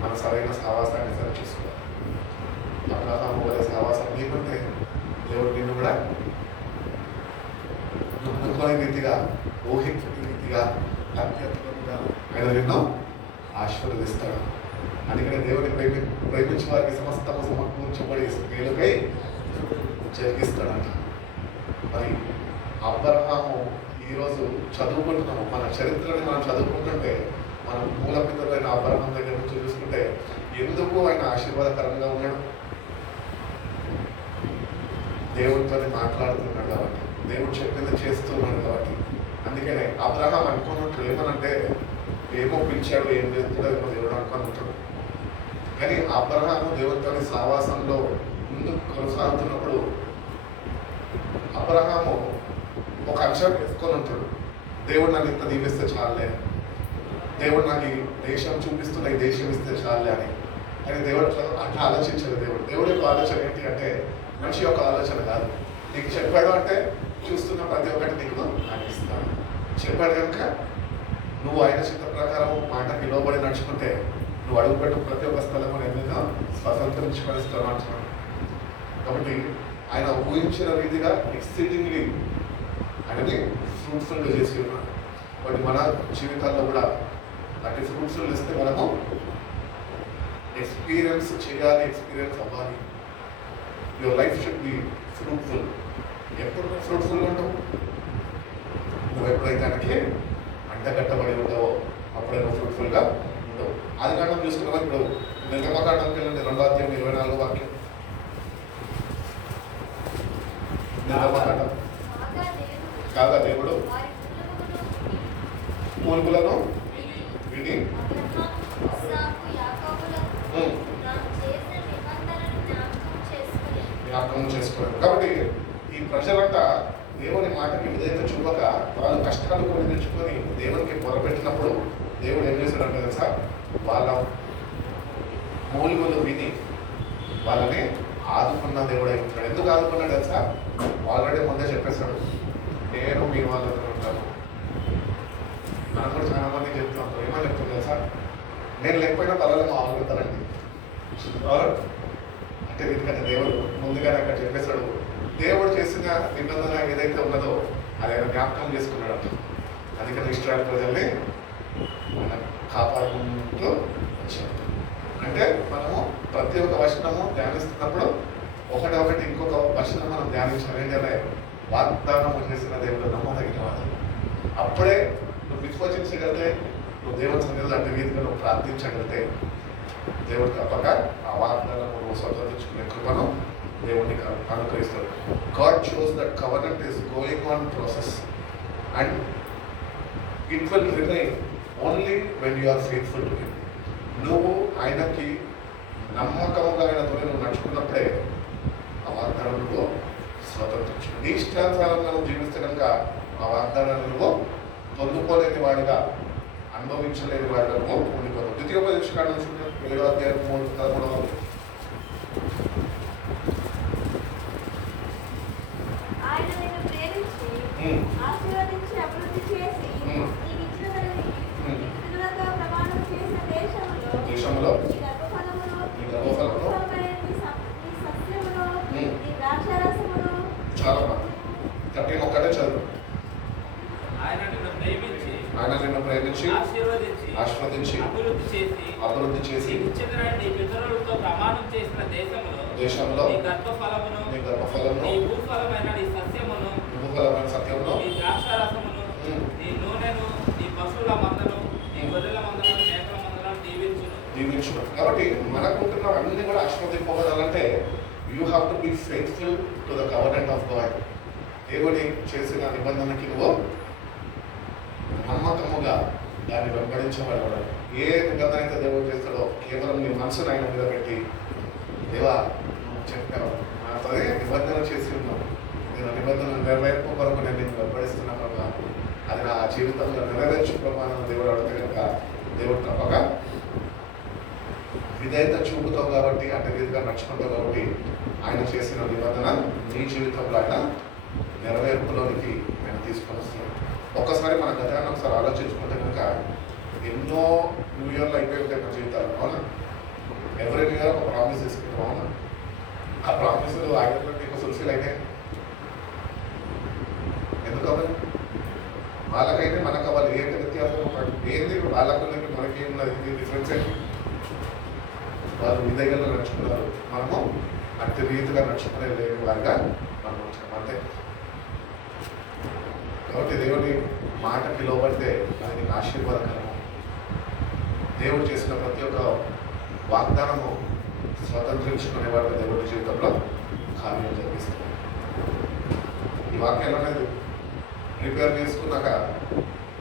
మన సరైన సహవాసాన్ని సరి చేసుకోవాలి. అబ్రహాము వలె సహవాసం లేకుంటే దేవుడు నిన్ను కూడా అనుకోని రీతిగా, ఊహించని రీతిగా, అత్యద్భుతంగా ఆయన నిన్ను ఆశీర్వదిస్తాడు. అందుకనే దేవుని ప్రేమించే వారికి సమస్తము సమకూర్చబడి మేలుకై జరిగిస్తాడంట. మరి అబ్రహాము ఈరోజు చదువుకుంటున్నాము, మన చరిత్రని మనం చదువుకుంటుంటే, మన మూల పితరులైన అబ్రహాం దగ్గర నుంచి చూసుకుంటే ఎందుకు ఆయన ఆశీర్వాదకరంగా ఉన్నాడు? దేవుడితోనే మాట్లాడుతున్నాడు కాబట్టి, దేవుడు చెప్పింది చేస్తున్నాడు కాబట్టి. అందుకనే అబ్రహాం అనుకున్నట్టు ఏమనంటే ఏమో పిలిచాడు, ఏం చేస్తున్నాడు ఏమో దేవుడు అనుకుంటాడు. కానీ అబ్రహాము దేవుడితోని సహవాసంలో ముందుకు కొనసాగుతున్నప్పుడు అబ్రహాము ఒక అక్షరం వేసుకొని ఉంటాడు, దేవుడు నన్ను ఇంత దీవిస్తే చాలే, దేవుడు నాకు ఈ దేశం చూపిస్తున్న ఈ దేశం ఇస్తే చాలే అని. కానీ దేవుడు అట్లా ఆలోచించాడు. దేవుడి యొక్క ఆలోచన ఏంటి అంటే మనిషి యొక్క ఆలోచన కాదు. నీకు చెప్పాడు అంటే చూస్తున్న ప్రతి ఒక్కటి నీకు ఆయన ఇస్తాడు. చెప్పాడు కనుక నువ్వు ఆయన చిత్త ప్రకారం మాటకి లోబడి నడుచుకుంటే నువ్వు అడుగుపెట్టు ప్రతి ఒక్క స్థలము నేను స్వతంత్రించుకొనిస్తాను అంటున్నాడు. కాబట్టి ఆయన ఊహించిన రీతిగా ఎక్సీడింగ్లీ ఆయనని ఫ్రూట్ఫుల్గా చేసి ఉన్నాడు. కాబట్టి మన జీవితాల్లో కూడా అటు ఫ్రూట్ఫుల్ ఇస్తే మనము ఎక్స్పీరియన్స్ చేయాలి, ఎక్స్పీరియన్స్ అవ్వాలి. Your life should be fruitful. ఎప్పుడు నువ్వు ఫ్రూట్ఫుల్గా ఉంటావు? నువ్వు ఎప్పుడైతే ఆయనకి అంటగట్టబడి ఉంటావో అప్పుడే నువ్వు ఫ్రూట్ఫుల్గా ఉండవు. అది కారణం చూసుకున్నావా? ఇప్పుడు నిర్గమకాండంకి వెళ్ళండి, 2వ అధ్యాయం 24వ వాక్యం. నిర్గమకాండం. కాగా దేవుడు మూలుగులను విని జ్ఞాపకం చేసుకున్నారు. కాబట్టి ఈ ప్రజలంతా దేవుని మాటకి విధేయత చూపక వాళ్ళు కష్టాలు కొని తెచ్చుకొని దేవునికి మొరపెట్టినప్పుడు దేవుడు ఏం చేశాడంటే తెలుసా, వాళ్ళ మూలుగులు విని వాళ్ళని ఆదుకున్న దేవుడు అయిపోతాడు. ఎందుకు ఆదుకున్నాడు తెలుసా? ఆల్రెడీ ముందే చెప్పేశాడు, నేను మీ వాళ్ళతో ఉంటాను. మనం కూడా చాలా మంది చెప్తున్నాం, ఏమని చెప్తుంది తెలుసా? నేను లేకపోయినా పర్వాలేదు మా వాళ్ళు ఉంటారండి అంటే. ఎందుకంటే దేవుడు ముందుగానే అక్కడ చెప్పేశాడు. దేవుడు చేసిన నిబంధన ఏదైతే ఉన్నదో అది ఆయన జ్ఞాపకం చేసుకున్నాడు. అందుకని ఇస్రాయేల్ ప్రజల్ని మనం కాపాడుకుంటూ వచ్చాం. అంటే మనము ప్రతి ఒక్క వచనము ధ్యానిస్తున్నప్పుడు ఒకటి ఇంకొక వచనం మనం ధ్యానించాలి. ఏంటంటే వాగ్దానం చేసిన దేవుడు నమ్మదగిన వాడు. అప్పుడే నువ్వు విశ్వసించగలిగితే, నువ్వు దేవుని సన్నిధిలో అన్ని రీతిగా నువ్వు ప్రార్థించగలిగితే దేవుడు తప్పక ఆ వాగ్దానం నువ్వు స్వతంత్రించుకునే కృపను దేవుడిని అనుగ్రహిస్తాడు. God shows that covenant is going on process and it will remain only when you are faithful to him. నువ్వు ఆయనకి నమ్మకంగా ఆయనతో నువ్వు నడుచుకున్నప్పుడే ఆ వాగ్దానంలో స్వతంత్రించు. నీ ఇష్టానుసారంగా నువ్వు జీవిస్తే కనుక ఆ వాగ్దానాన్ని నువ్వు పొందుకోలేని వాడిగా, అనుభవించలేని వాడిగా నువ్వు ఉండిపోతావు. ద్వితీయోపదేశకాండం 7వ అధ్యాయం 13వ దేశంలో చాలా కఠిన ఒక్కటే చదువు. ఆయన నిన్ను ప్రేమించి ఆశీర్వదించి అభివృద్ధి చేసి ప్రమాణం చేసిన దేశంలో నీ గర్భఫలమును నీ భూఫలమైన నీ సత్యమును నీ ద్రాక్షారసమును నీ నూనెను నీ పశువుల మందను నీ గొర్రెల మందను మేకల మందను దీవించును. కాబట్టి మనకుంటున్న అన్ని కూడా ఆశీర్వదింపబడాలంటే you have to be faithful to the covenant of God. దేవుడి చేసిన నిబంధనకి నువ్వు నమ్మకముగా దాన్ని వెంబడించబడబడాలి. ఏ నిబంధన అయితే దేవుడు చేస్తాడో కేవలం నీ మనసును ఆయన మీద పెట్టి, దేవా చెప్పావు నాతో నిబంధన చేసి ఉన్నావు, నేను నిబంధన నెరవేర్పు కొరకు నేను నేను వెంబడిస్తున్నా ప్రభా, అది నా జీవితంలో నెరవేర్చు ప్రమాణం దేవుడు అడిగితే కనుక దేవుడు తప్పక విధేయత చూపుతావు కాబట్టి, అంటే రీతిగా నడుచుకుంటావు కాబట్టి ఆయన చేసిన నిబంధన నీ జీవితంలో ఆయన నెరవేర్పులోనికి ఆయన తీసుకొని వస్తున్నాడు. ఒక్కసారి మన గతాన్ని ఒకసారి ఆలోచించుకుంటే కనుక ఎన్నో న్యూ ఇయర్లో అయిపోయి మన జీవితాలు, అవునా? ఎవరి న్యూ ఇయర్ ఒక ప్రామిస్ తీసుకుంటాం, అవునా? ఆ ప్రామిస్లు ఆయన మీకు ఫుల్ఫిల్ అయినాయి. ఎందుకు అవ్వాలి? వాళ్ళకైతే మనకు అవ్వాలి. ఏంటి వ్యత్యాసం? ఏంది వాళ్ళకు మనకి ఏమున్నది డిఫరెన్స్ ఏంటి? వాళ్ళు విధేయంగా నడుచుకున్నారు, మనము అతి రీతిగా నడుచుకునే లేని వారిగా మనం వచ్చాం, అంతే. కాబట్టి దేవుని మాటకి లోబడితే అది ఆశీర్వాదకరము. దేవుడు చేసిన ప్రతి ఒక్క వాగ్దానము స్వతంత్రించుకునే వారి దేవుడి జీవితంలో కార్యం జరిగిస్తుంది. ఈ వాక్యాలు అనేది ప్రిపేర్ చేసుకున్నాక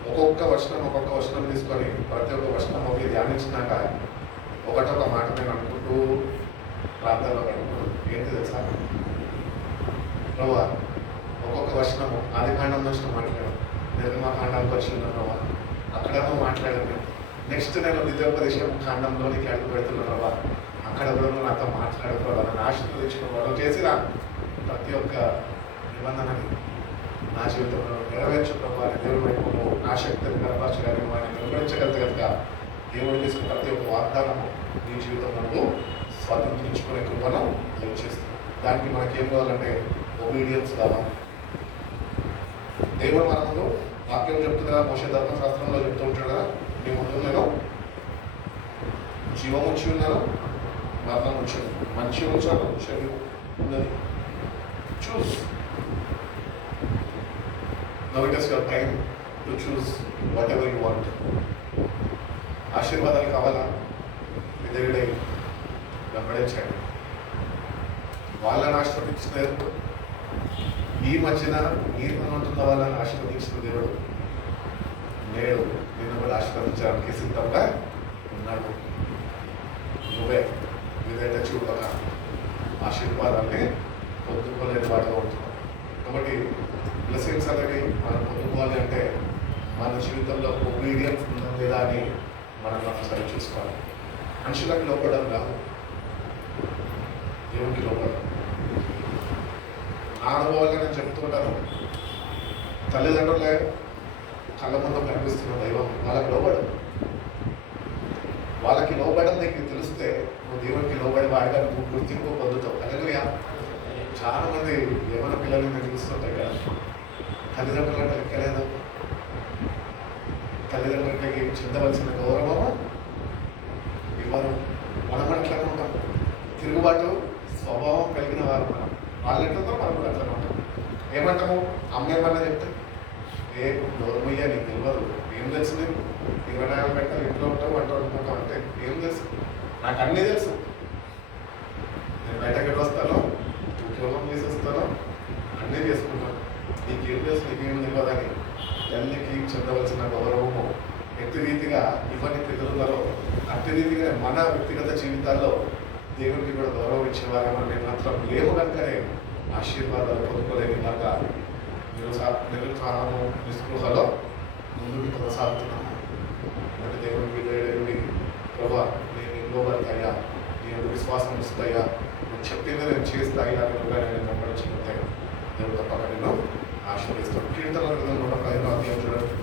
ఒక్కొక్క వచనం తీసుకొని ప్రతి ఒక్క వచనం ఒకే ధ్యానించినాక ఒకటొక మాట నేను అనుకుంటూ ప్రార్థనలో అనుకుంటూ ఏంటి తెలుసా, ప్రభా ఒక్కొక్క వచనము ఆది కాండం నుంచి మాట్లాడాను, నిర్గమకాండానికి వచ్చిన ప్రభా అక్కడేమో మాట్లాడాను, నెక్స్ట్ నేను ద్వితీయోపదేశం కాండంలోనికి అడుగు పెడుతున్నా ప్రభా అక్కడ కూడా నువ్వు నాతో మాట్లాడు ప్రభా, నన్ను ఆశీర్వదించుకోవాలి. చేసిన ప్రతి ఒక్క నిబంధనని నా జీవితంలో నెరవేర్చు ప్రభా, దేవుడి వైపు నువ్వు నా శక్తిని కనపరచగలిగిన వాడిని నిర్వహించగలిగితే కనుక దేవుడు చేసిన ప్రతి ఒక్క వాగ్దానము నీ జీవితంలో నువ్వు స్వాతంత్రించుకునే కృపను చేస్తుంది. దానికి మనకేం కావాలంటే ఒబీడియన్స్ కావాలి. దేవుడు మన ముందు వాక్యం చెప్తుంది కదా, మోషే ధర్మశాస్త్రంలో చెప్తూ ఉంటాడు కదా, నీ ముందు నేను జీవం వచ్చి ఉన్నాను, మరణం వచ్చాడు, మంచి ఉంచాడు, చెడు ఉన్నది. చూస్. Now it is your time to choose whatever you want. ఆశీర్వాదాలు కావాలా? దేవుడే వెంబడించండి. వాళ్ళని ఆశీర్వదించిన ఈ మధ్యన మీరు ఉంటున్న వాళ్ళని ఆశీర్వదించిన దేవుడు నేడు నిన్ను కూడా ఆశీర్వదించడానికి సిద్ధంగా ఉన్నాడు. నువ్వే ఏదైతే చూడక ఆశీర్వాదాన్ని పొందుకోలేని వాడుగా ఉంటున్నావు. కాబట్టి బ్లెస్సింగ్స్ అనేవి మనం పొందుకోవాలి అంటే మన జీవితంలో ఒబీడియన్స్ ఉందా లేదా అని మనం ఒకసారి చూసుకోవాలి. మనుషులకు లోపడడం కాదు, దేవునికి లోపడడం. నా అనుభవాలుగా నేను చెప్తుంటాను, తల్లిదండ్రులే కళ్ళ ముందు కనిపిస్తున్న దైవం వాళ్ళకి లోబడదు. వాళ్ళకి లోబడడం నీకు తెలిస్తే నువ్వు దేవునికి లోబడి వాడిగా నువ్వు గుర్తింపు పొందుతావు. అలాగే చాలా మంది ఏమైనా పిల్లల్ని నేను చూస్తుంటాయి కదా, తల్లిదండ్రులంటే లెక్కలేదు, తల్లిదండ్రులకి చెందవలసిన గౌరవము ఇవ్వరు. మనం అట్లనే ఉంటాం, తిరుగుబాటు స్వభావం కలిగిన వారు మనం. వాళ్ళు ఎట్లుందో మనం కూడా అట్లనే ఉంటాం. ఏమంటాము? అమ్మ ఏమన్నా చెప్తే ఏ గౌరవయ్యా నీకు తెలియదు, ఏం తెలుసు, నీకు 24 గంటలు ఇంట్లో ఉంటావు, వంట వండుకుంటావు అంటే ఏం తెలుసు? నాకు అన్నీ తెలుసు. నేను బయటకి వస్తాను, ఉద్యోగం చేసి వస్తాను, అన్నీ చేసుకుంటాను. నీకేం తెలుసు, నీకేం తెలియదని తల్లికి చెందవలసిన గౌరవము ఎట్టి రీతిగా ఇవన్నీ పిల్లలలో అట్టి రీతిగా మన వ్యక్తిగత జీవితాల్లో దేవుడికి కూడా గౌరవం ఇచ్చేవారేమో నేను మాత్రం లేవు కనుకనే ఆశీర్వాదాలు పొందుకోలేని లాగా నిరుత్సాహము నిస్పృహలో ముందుకు కొనసాగుతున్నాను. అంటే దేవుడికి దేవుడి ప్రభా నేను ఇంట్లో వరకు అయ్యా, నేను విశ్వాసం ఇస్తాయా, నేను చెప్పింది నేను చేస్తాయా అని నేను నమ్మడించుకుంటే దేవుడు తప్పక నేను ఆశీర్వదిస్తాడు. కీర్తన 115వ అధ్యాయం చూడండి.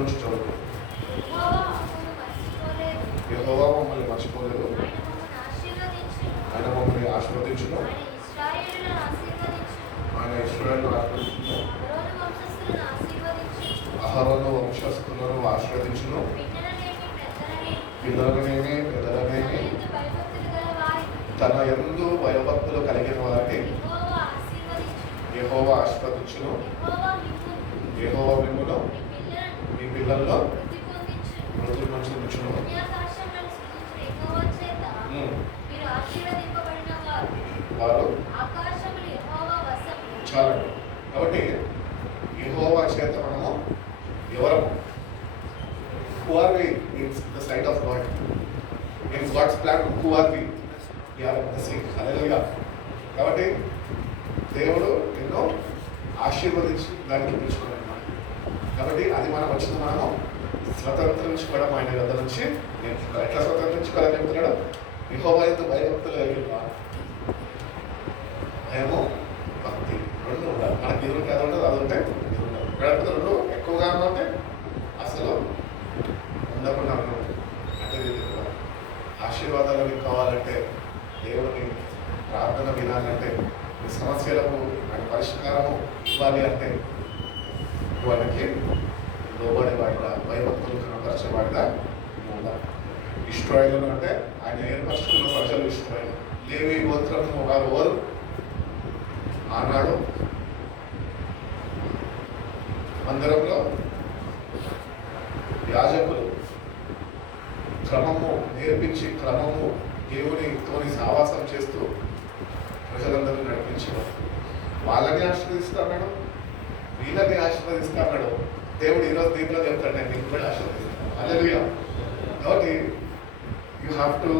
నుంచి చదువు. యెహోవా మమ్మల్ని మర్చిపోలేదు, ఆయన మమ్మల్ని ఆశీర్వదించును, ఆయన ఇశ్రాయేలును ఆశీర్వదించును, అహరోను వంశస్థులను ఆశీర్వదించును, పిల్లలనేమి పెద్దలనేమి తన యందు భయభక్తులు కలిగిన వారిని యెహోవా ఆశీర్వదించును. యెహోవా మిమ్మును మీ పిల్లల్లో మృతి మంచును. వారు చాలండి. కాబట్టి యెహోవా చేత మనము ఎవరము? Who are we in the sight of God? In God's plan, who are we? We are the sick. Hallelujah. కాబట్టి దేవుడు ఎన్నో ఆశీర్వదించి దానికి పిలుచుకున్నాడు. కాబట్టి అది మనం వచ్చింది మనము స్వతంత్రించుకోవడం ఆయన వద్ద నుంచి నేర్చుకోవాలి. ఎట్లా స్వతంత్రించుకోవాలని చెప్తున్నాడు? యెహోవా యందు భయభక్తులు కలిగిన వారు. భయము భక్తి రెండు ఉండాలి. మనకి ఎదురుకి అది ఉండదు, అది ఉంటే ఇది ఉండదు. రెండు ఎక్కువగా ఉంటే అసలు ఉండకుండా అంటే ఆశీర్వాదాలు మీకు కావాలంటే, దేవుడిని ప్రార్థన వినాలంటే, మీ సమస్యలకు ఆయన పరిష్కారము ఇవ్వాలి అంటే వాళ్ళకి లోబడేవాడిగా భయభక్తులు కనపరిచేవాడిగా ఉండాలి. ఇశ్రాయేలు అంటే ఆయన ఏర్పరచుకున్న ప్రజలు ఇశ్రాయేలు. లేవి గోత్రము వారు ఓరు ఆనాడు మందిరంలో యాజకులు క్రమము నేర్పించి క్రమము దేవునితోని సావాసం చేస్తూ ప్రజలందరూ నడిపించేవారు. వాళ్ళని ఆశీర్వదిస్తాడు, వీళ్ళని ఆశీర్వదిస్తాడు. దేవుడు ఈరోజు దీంట్లో చెప్తాడు, నేను నీకు కూడా ఆశీర్వదిస్తాను. హల్లెలూయా. కాబట్టి you have to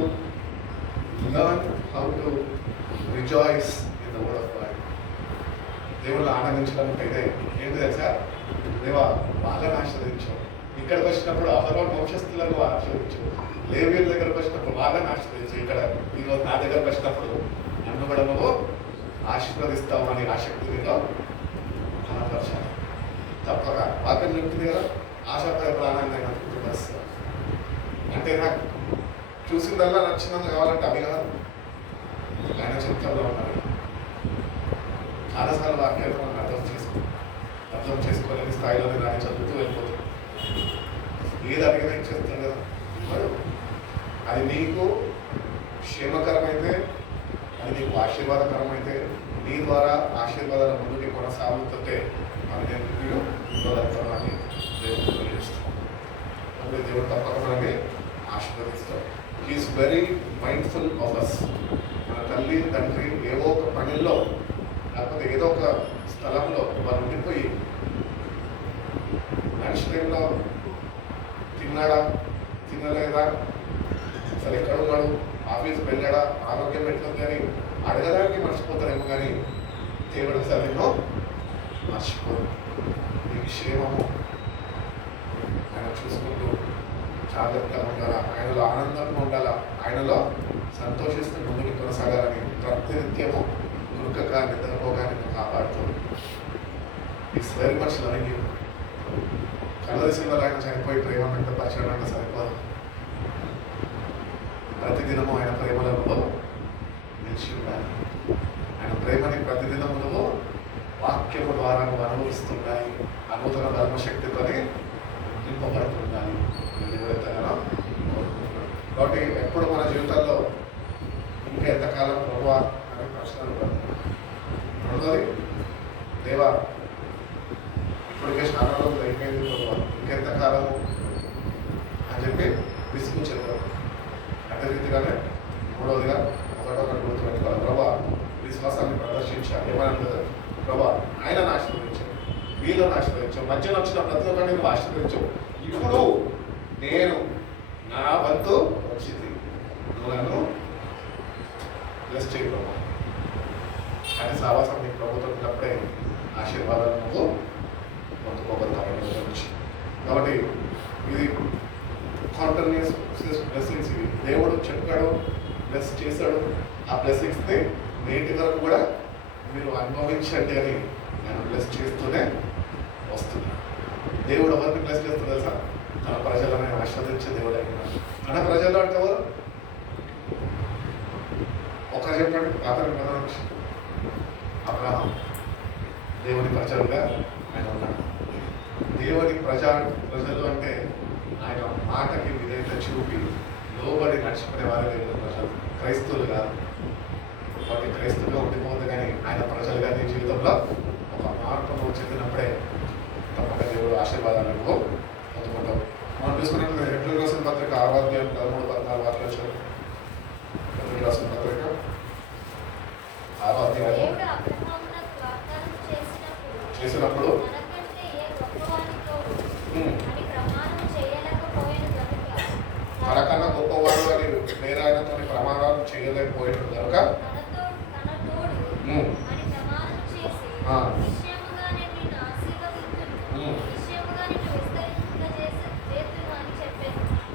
learn how to rejoice in the word of God. దేవుళ్ళు ఆనందించడానికి అయితే ఏంటి తెలుసా? దేవా వాళ్ళని ఆశీర్వదించావు. ఇక్కడికి వచ్చినప్పుడు అహరోను వంశస్థులను ఆశీర్వదించు, లేవీయుల దగ్గరకు వచ్చినప్పుడు వాళ్ళని ఆశీర్వదించు, ఇక్కడ ఈరోజు నా దగ్గరకు వచ్చినప్పుడు నన్ను కూడా నువ్వు ఆశీర్వదిస్తావు అని ఆసక్తిలో కనపరచాలి. తప్పక వాక్యం చెప్తుంది కదా, ఆశాపడే ప్రాణాన్ని ఆయన తృప్తిపరుస్తాను. అంటే నాకు చూసిందల్లా నచ్చినంత కావాలంటే అవి కాదు, ఆయన చిత్తంలో ఉన్నారు. చాలాసార్లు వాక్యాలు మనం అర్థం చేసుకుంటాం. అర్థం చేసుకోలేని స్థాయిలోనే రాని చదువుతూ వెళ్ళిపోతుంది. ఏది అడిగినా ఇచ్చేస్తాడు కదా ఇవ్వడు. అది నీకు క్షేమకరమైతే, అది నీకు ఆశీర్వాదకరమైతే, నీ ద్వారా ఆశీర్వాదాల ముందుకి కొనసాగుతుంటే అది నేను ఇవ్వగలుగుతాను అని దేవుడు తెలియజేస్తాను. అప్పుడు దేవుడు తప్పక మనల్ని ఆశీర్వదిస్తాడు. He is very mindful of us. మన తల్లి తండ్రి ఏవో ఒక పనుల్లో లేకపోతే ఏదో ఒక స్థలంలో వాళ్ళు ఉండిపోయి లంచ్ టైంలో తిన్నాడా తినలేదా, అసలు ఎక్కడ ఉన్నాడు, ఆఫీస్కి వెళ్ళాడా, ఆరోగ్యం ఎట్లుంది అని అడగడానికి మర్చిపోతారేమో, కానీ దేవుడు అసలు ఎన్నో మర్చిపోదు. నీ క్షేమము ఆయన చూసుకుంటూ జాగ్రత్తగా ఉండాలా, ఆయనలో ఆనందంగా ఉండాలా, ఆయనలో సంతోషిస్తూ ముందుకు కొనసాగాలని ప్రతినిత్యము ఉరకక నిద్రపోగా నిన్ను కాపాడుతుంది. It's very much loving you. కలదశలో ఆయన చనిపోయి ప్రేమ వ్యక్తపరచడం సరిపోదు. ప్రతిదినము ఆయన ప్రేమలో నిలిచి ఉండాలి. ఆయన ప్రేమని ప్రతిదినములో వాక్యము ద్వారా అనుభవిస్తుండాలి. నూతన ధర్మశక్తితోనే నింపబడుతుండాలి. నిలబెత్తగలం కోరుకుంటున్నాను. కాబట్టి ఎప్పుడు మన జీవితాల్లో ఇంకా ఎంతకాలం ప్రభువా అనే ప్రశ్నలు రెండోది, దేవా ఇప్పటికే చాలా రోజులు అయిపోయింది ప్రభువా, ఇంకెంతకాలము అని చెప్పి విసుగు చెందారు. అదే రీతిగానే మూడవదిగా ఒకటొకటి గుర్తుపెట్టుకోవాలి. ప్రభా విశ్వాసాన్ని ప్రదర్శించాలి. ఏమనంటారు, ప్రభా ఆయన ఆశీర్వదించాడు, వీళ్ళని ఆశీర్వదించావు, మధ్యలో వచ్చిన ప్రతి ఒక్కరిని నువ్వు ఆశీర్వదించావు. ఇప్పుడు నేను నా వంతు వచ్చింది, నువ్వు నన్ను బ్లెస్ చేయి ప్రభా అని సావాసం నీ ప్రభుత్వం ఉన్నప్పుడే ఆశీర్వాదాలు నువ్వు పొందుకోగలుగుతావు. కాబట్టి ఇది కాంటిన్యూస్ బ్లెస్సింగ్స్. ఇవి దేవుడు చెప్పాడు, బ్లెస్ చేశాడు. ఆ బ్లెస్సింగ్స్ని నేటి వరకు కూడా మీరు అనుభవించండి అని నేను బ్లెస్ చేస్తూనే వస్తున్నాను. దేవుడు ఎవరిని బ్లెస్ చేస్తుంది తెలుసా? తన ప్రజలను ఆస్వాదించే దేవుడు అయినా. తన ప్రజలు అంటే ఎవరు? ఒకరు చెప్పండి, అతని మీద నుంచి అబ్రహాం దేవుని ప్రజలుగా ఆయన ఉన్నాడు. దేవుని ప్రజలు అంటే ఆయన మాటకి విధేయత చూపి లోబడి నడుచుకునే వారే దేవుని ప్రజలు, క్రైస్తవులు కాదు. వాటి క్రైస్తవులుగా ఉండిపోతుంది, కానీ ఆయన ప్రజలుగా నీ జీవితంలో ఒక మార్పును చెందినప్పుడే తప్పక దేవుడు ఆశీర్వాదాలను పొందుకుంటాం. మనం చూసుకున్నట్టు ఏప్రిల్ రాసిన పత్రిక 6వ అధ్యాయం 13-14 వాక్యాలు చదువు. ఏప్రిల్ రాసిన పత్రిక 6వ అధ్యాయం చేసినప్పుడు మనకన్నా గొప్పవాడు అని వేరే ఆయనతో ప్రమాణాలు చేయలేకపోయాడు కనుక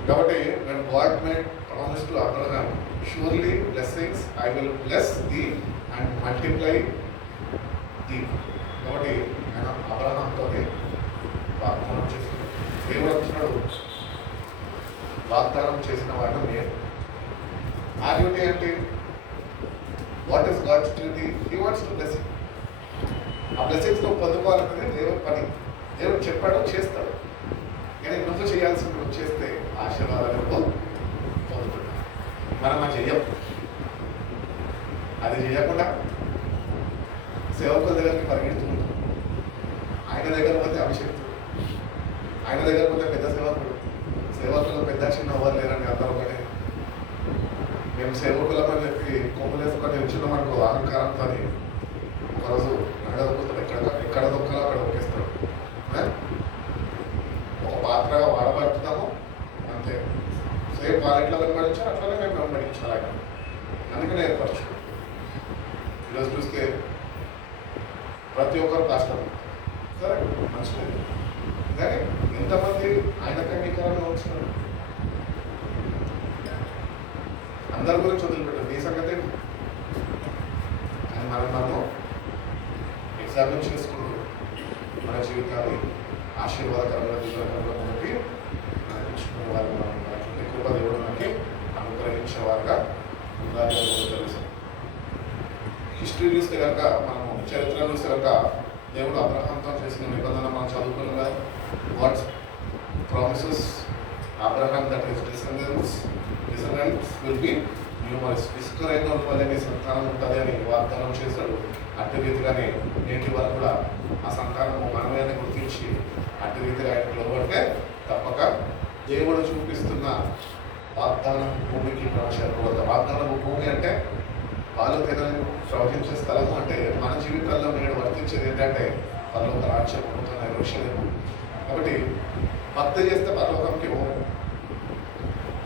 కాబట్టి when God made promise to Abraham, surely blessings I will bless thee and multiply thee. కాబట్టి ఆయన అబ్రహాంతో వాగ్దానం చేస్తున్నాడు. దేవుడు అంటున్నాడు, వాగ్దానం చేసిన వాడు నేను. ఆ డ్యూటీ ఏంటి? What is God's duty? He wants to bless. ఆ బ్లెస్సింగ్స్ నువ్వు పొందుకోవాలన్నది దేవుడి పని. దేవుడు చెప్పాడు, చేస్తాడు. కానీ నువ్వు చేయాల్సింది నువ్వు చేస్తే ఆశీర్వాదాలు పొందుతున్నావు. మనం అది చెయ్యం. అది చేయకుండా సేవకుల దగ్గరికి పరిగెడుతున్నాం. ఆయన దగ్గర పోతే అభిషేక్తుడు, ఆయన దగ్గర పోతే పెద్ద సేవకుడు. సేవకులు పెద్ద చిన్న ఎవరు లేరండి, అందరూ ఒకటే. మేము సేవకులమని చెప్పి కొమ్ములేసుకొని ఉంచున్నాం అనుకో అహంకారంతో, ఒకరోజు నడదొక్కుతాడు. ఎక్కడ దొక్కాలో అక్కడ దొక్కేస్తాడు. ఒక పాత్రగా వాడబడుతున్నాము అంతే. సేమ్ వాళ్ళు ఎట్లా వెంబడించారు అట్లనే మేము వెంబడించాలి ఆయన. అందుకనే ఏర్పరచు. ఈరోజు చూస్తే ప్రతి ఒక్కరు కష్టం, సరే మంచిది, కానీ ఎంతమంది ఆయన అంగీకారంలో వచ్చినారు? అందరి గురించి వదిలిపెట్టారు, నీ సంగతి అని మనము ఎగ్జామిన్ చేసుకుంటూ మన జీవితాన్ని ఆశీర్వాదకరంగా జీవనకరంగా మనకి నడిపించుకునే వారు అటువంటి కృప దేవుడు మనకి అనుగ్రహించే వారుగా ఉండాలి తెలుసు. హిస్టరీ చూస్తే కనుక, మనము చరిత్ర చూస్తే కనుక దేవుడు అబ్రహాంతో చేసిన నిబంధన మనం చదువుకున్నాం కదా. What's promises Abraham that his descendants will be numerous. విస్తరైన వల్ల మీ సంతానం ఉంటుంది అని వాగ్దానం చేశాడు. అట్టి రీతిగానే నేటి వరకు కూడా ఆ సంతానము మనమే అని గుర్తించి అట్టి రీతిగా ఆయన లోబడితే తప్పక దేవుడు చూపిస్తున్న వాగ్దానం భూమికి ప్రవేశించబోతుంది. వాగ్దానం భూమి అంటే వాళ్ళు తినని ప్రవహించే స్థలము అంటే మన జీవితాల్లో నేడు వర్తించేది ఏంటంటే పరలోక రాజ్యం ఉంటున్న యెరూషలేము. కాబట్టి భక్తి చేస్తే పరలోకంకి పోము.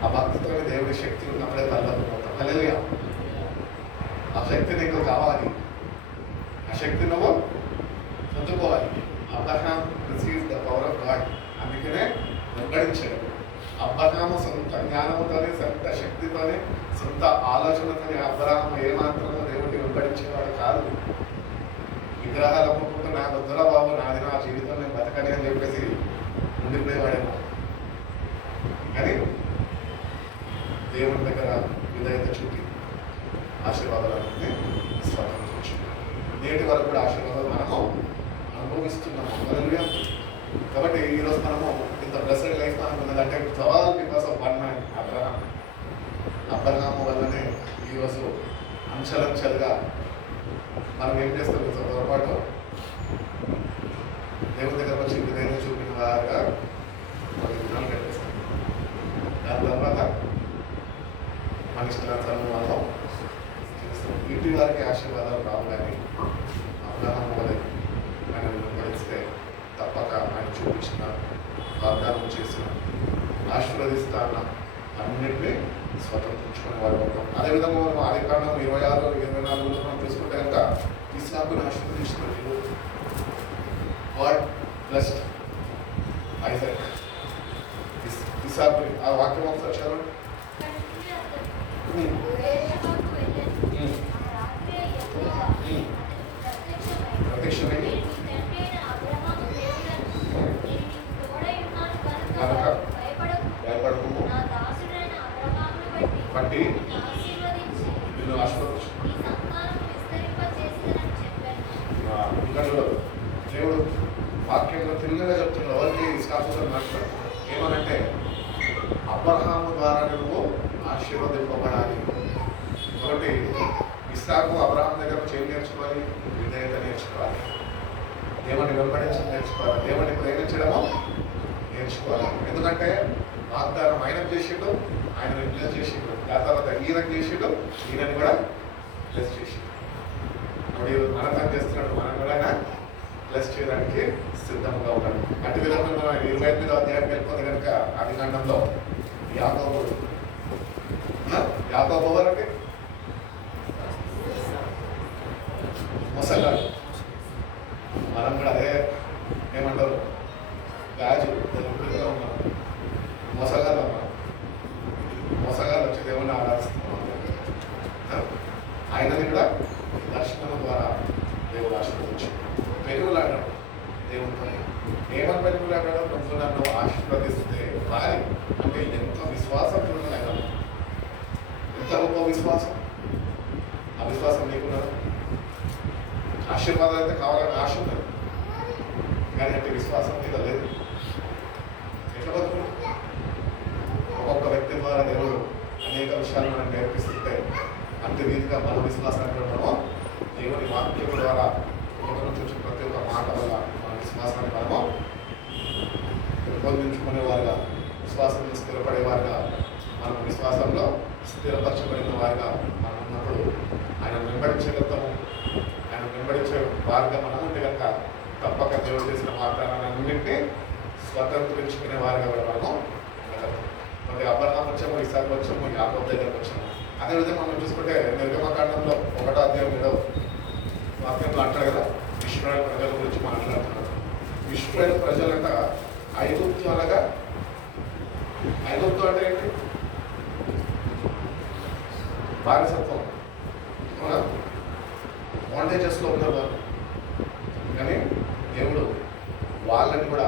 ఆ భక్తితో దేవుడి శక్తి ఉన్నప్పుడే పరలోకం పోతాం. హల్లెలూయా. ఆ శక్తి నీకు కావాలి, ఆ శక్తి నువ్వు పొందుకోవాలి. Abraham receive the power of God. అందుకనే వెంబడించాడు. అబ్రహాము సొంత జ్ఞానంతోనే, సొంత శక్తితోనే, సొంత ఆలోచనతోనే అబ్రహాము ఏమాత్రమో దేవుడిని వెంబడించేవాడు కాదు. విగ్రహాలు అమ్ముకుంటూ నా వద్దురా బాబు, నాది నా జీవితం నేను బతకని అని చెప్పేసి ఉండిపోయేవాడేమో. కానీ దేవుని దగ్గర విధేయత చూపి ఆశీర్వాదాలన్నీ స్వతంత్రించింది. నేటి వరకు కూడా ఆశీర్వాదాలు మనము అనుభవిస్తున్నాము. హల్లెలూయా. కాబట్టి ఈరోజు మనము ఇంత బ్లెస్డ్ లైఫ్ మనకు ఉన్నదంటే all because of one man Abraham. Abraham వల్లనే ఈరోజు అంచెలంచెలుగా మనం ఏం చేస్తాం? పొరపాటు దేవుని దగ్గర వచ్చి విధేయత చూపిన వారుగా మన విధానం కనిపిస్తాం. దాని తర్వాత మన ఇష్టానుసారం మనం ఇంటి వారికి ఆశీర్వాదాలు రావు. కానీ అబ్రహాము వల్ల ఆయన వెంబడిస్తే తప్పక ఆయన చూపించిన వాగ్దానం చేసిన ఆశీర్వదిస్తాన అన్నింటినీ స్వతంత్రించుకునే వాడు ఉంటాం. అదేవిధంగా మనం ఆదికాండం 26, 24 మనం తీసుకుంటే కనుక ఇస్సాకుని ఆశీర్వదించినట్లు గాడ్ బ్లెస్డ్ ఐజాక్. ఇస్సాకుని ఆ వాక్యం ఒకసారి చదవండి. ప్రత్యక్షమైంది భయపడకు బట్టి నిన్ను ఆశీర్వదించు. ఇక్కడ దేవుడు వాక్యంలో తెలుగుగా చెప్తున్నాడు. ఎవరికి ఇస్సాకుతో మాట్లాడు ఏమనంటే అబ్రహాము ద్వారా నువ్వు ఆశీర్వదింపబడాలి. కాబట్టి ఇస్సాకు అబ్రహాం దగ్గర చేయి నేర్చుకోవాలి, విధేయత నేర్చుకోవాలి, దేవుని వెంబడించడం నేర్చుకోవాలి, దేవుని ప్రేమించడము నేర్చుకోవాలి. ఎందుకంటే వాగ్దానం ఆయనకు చేసిండు, ఆయన బ్లెస్ చేసిండు. ఆ తర్వాత ఈయనకు చేసిండు, ఈయనని కూడా బ్లెస్ చేసిండు. ఇప్పుడు మనకు చేస్తున్నాడు, మనం కూడా ఆయన బ్లెస్ చేయడానికి సిద్ధంగా ఉన్నాడు. అటు విధంగా మనం 25వ అధ్యాయం వెళ్ళిపోతే కనుక ఆదికాండంలో యాకోబు ఎవరంటే మొసగాడు. మనం కూడా అదే ఏమంటారు గాజు ఉన్నాం, మొసగాళ్ళు అన్నాం. మొసగాళ్ళు వచ్చి దేవుని ఆరాధిస్తున్నాం. ఆయనని కూడా దర్శనం ద్వారా దేవుడు ఆశీర్వదించాడు. పెరుగులాడాడు దేవునితో. ఏమని పెరుగులాడాడో నువ్వు నన్ను ఆశీర్వదిస్తే వారి అంటే ఎంతో విశ్వాసం చూడలేదా? ఎంత గొప్ప విశ్వాసం! ఆ విశ్వాసం నీకున్నది. ఆశీర్వాదాలు అయితే కావాలని ఆశ ఉన్నది, కానీ అంటే విశ్వాసం మీద లేదు. ఎట్లా బతుకు? ఒక్కొక్క వ్యక్తి ద్వారా దేవుడు అనేక విషయాలు మనం నేర్పిస్తుంటే అంతే రీతిగా మన విశ్వాసాన్ని మనము దేవుని వాక్యం ద్వారా ఒకరి నుంచి ప్రతి ఒక్క మాట వల్ల మన విశ్వాసాన్ని మనము పెంపొందించుకునేవారుగా, విశ్వాసంలో స్థిరపడేవారుగా, మనం విశ్వాసంలో స్థిరపరచబడిన వారిగా మనం ఉన్నప్పుడు ఆయన వెంబడించగలుగుతాము. ఆయన వెంబడించే వారిగా మనం ఉంటే కనుక తప్పక దేవుడు చేసిన వాగ్దానాలన్నింటినీ స్వతంత్రించుకునే వారిగా మనము ఉండగలుగుతాం. మరి అబ్రహాం వచ్చాము, ఇస్సాకు వచ్చాము, యాకోబు దగ్గరకు వచ్చాము. అదేవిధంగా మనం చూసుకుంటే నిర్గమకాండంలో 1వ అధ్యాయం 7వ వాక్యంలో అంటారు కదా, ఇశ్రాయేలు ప్రజల గురించి మాట్లాడుతున్నారు. ఇశ్రాయేలు ప్రజలంట ఐగుప్తు అనగా, ఐగుప్తు అంటే ఏంటి? బానిసత్వం. బాండేజెస్లో ఉన్నవారు. కానీ దేవుడు వాళ్ళని కూడా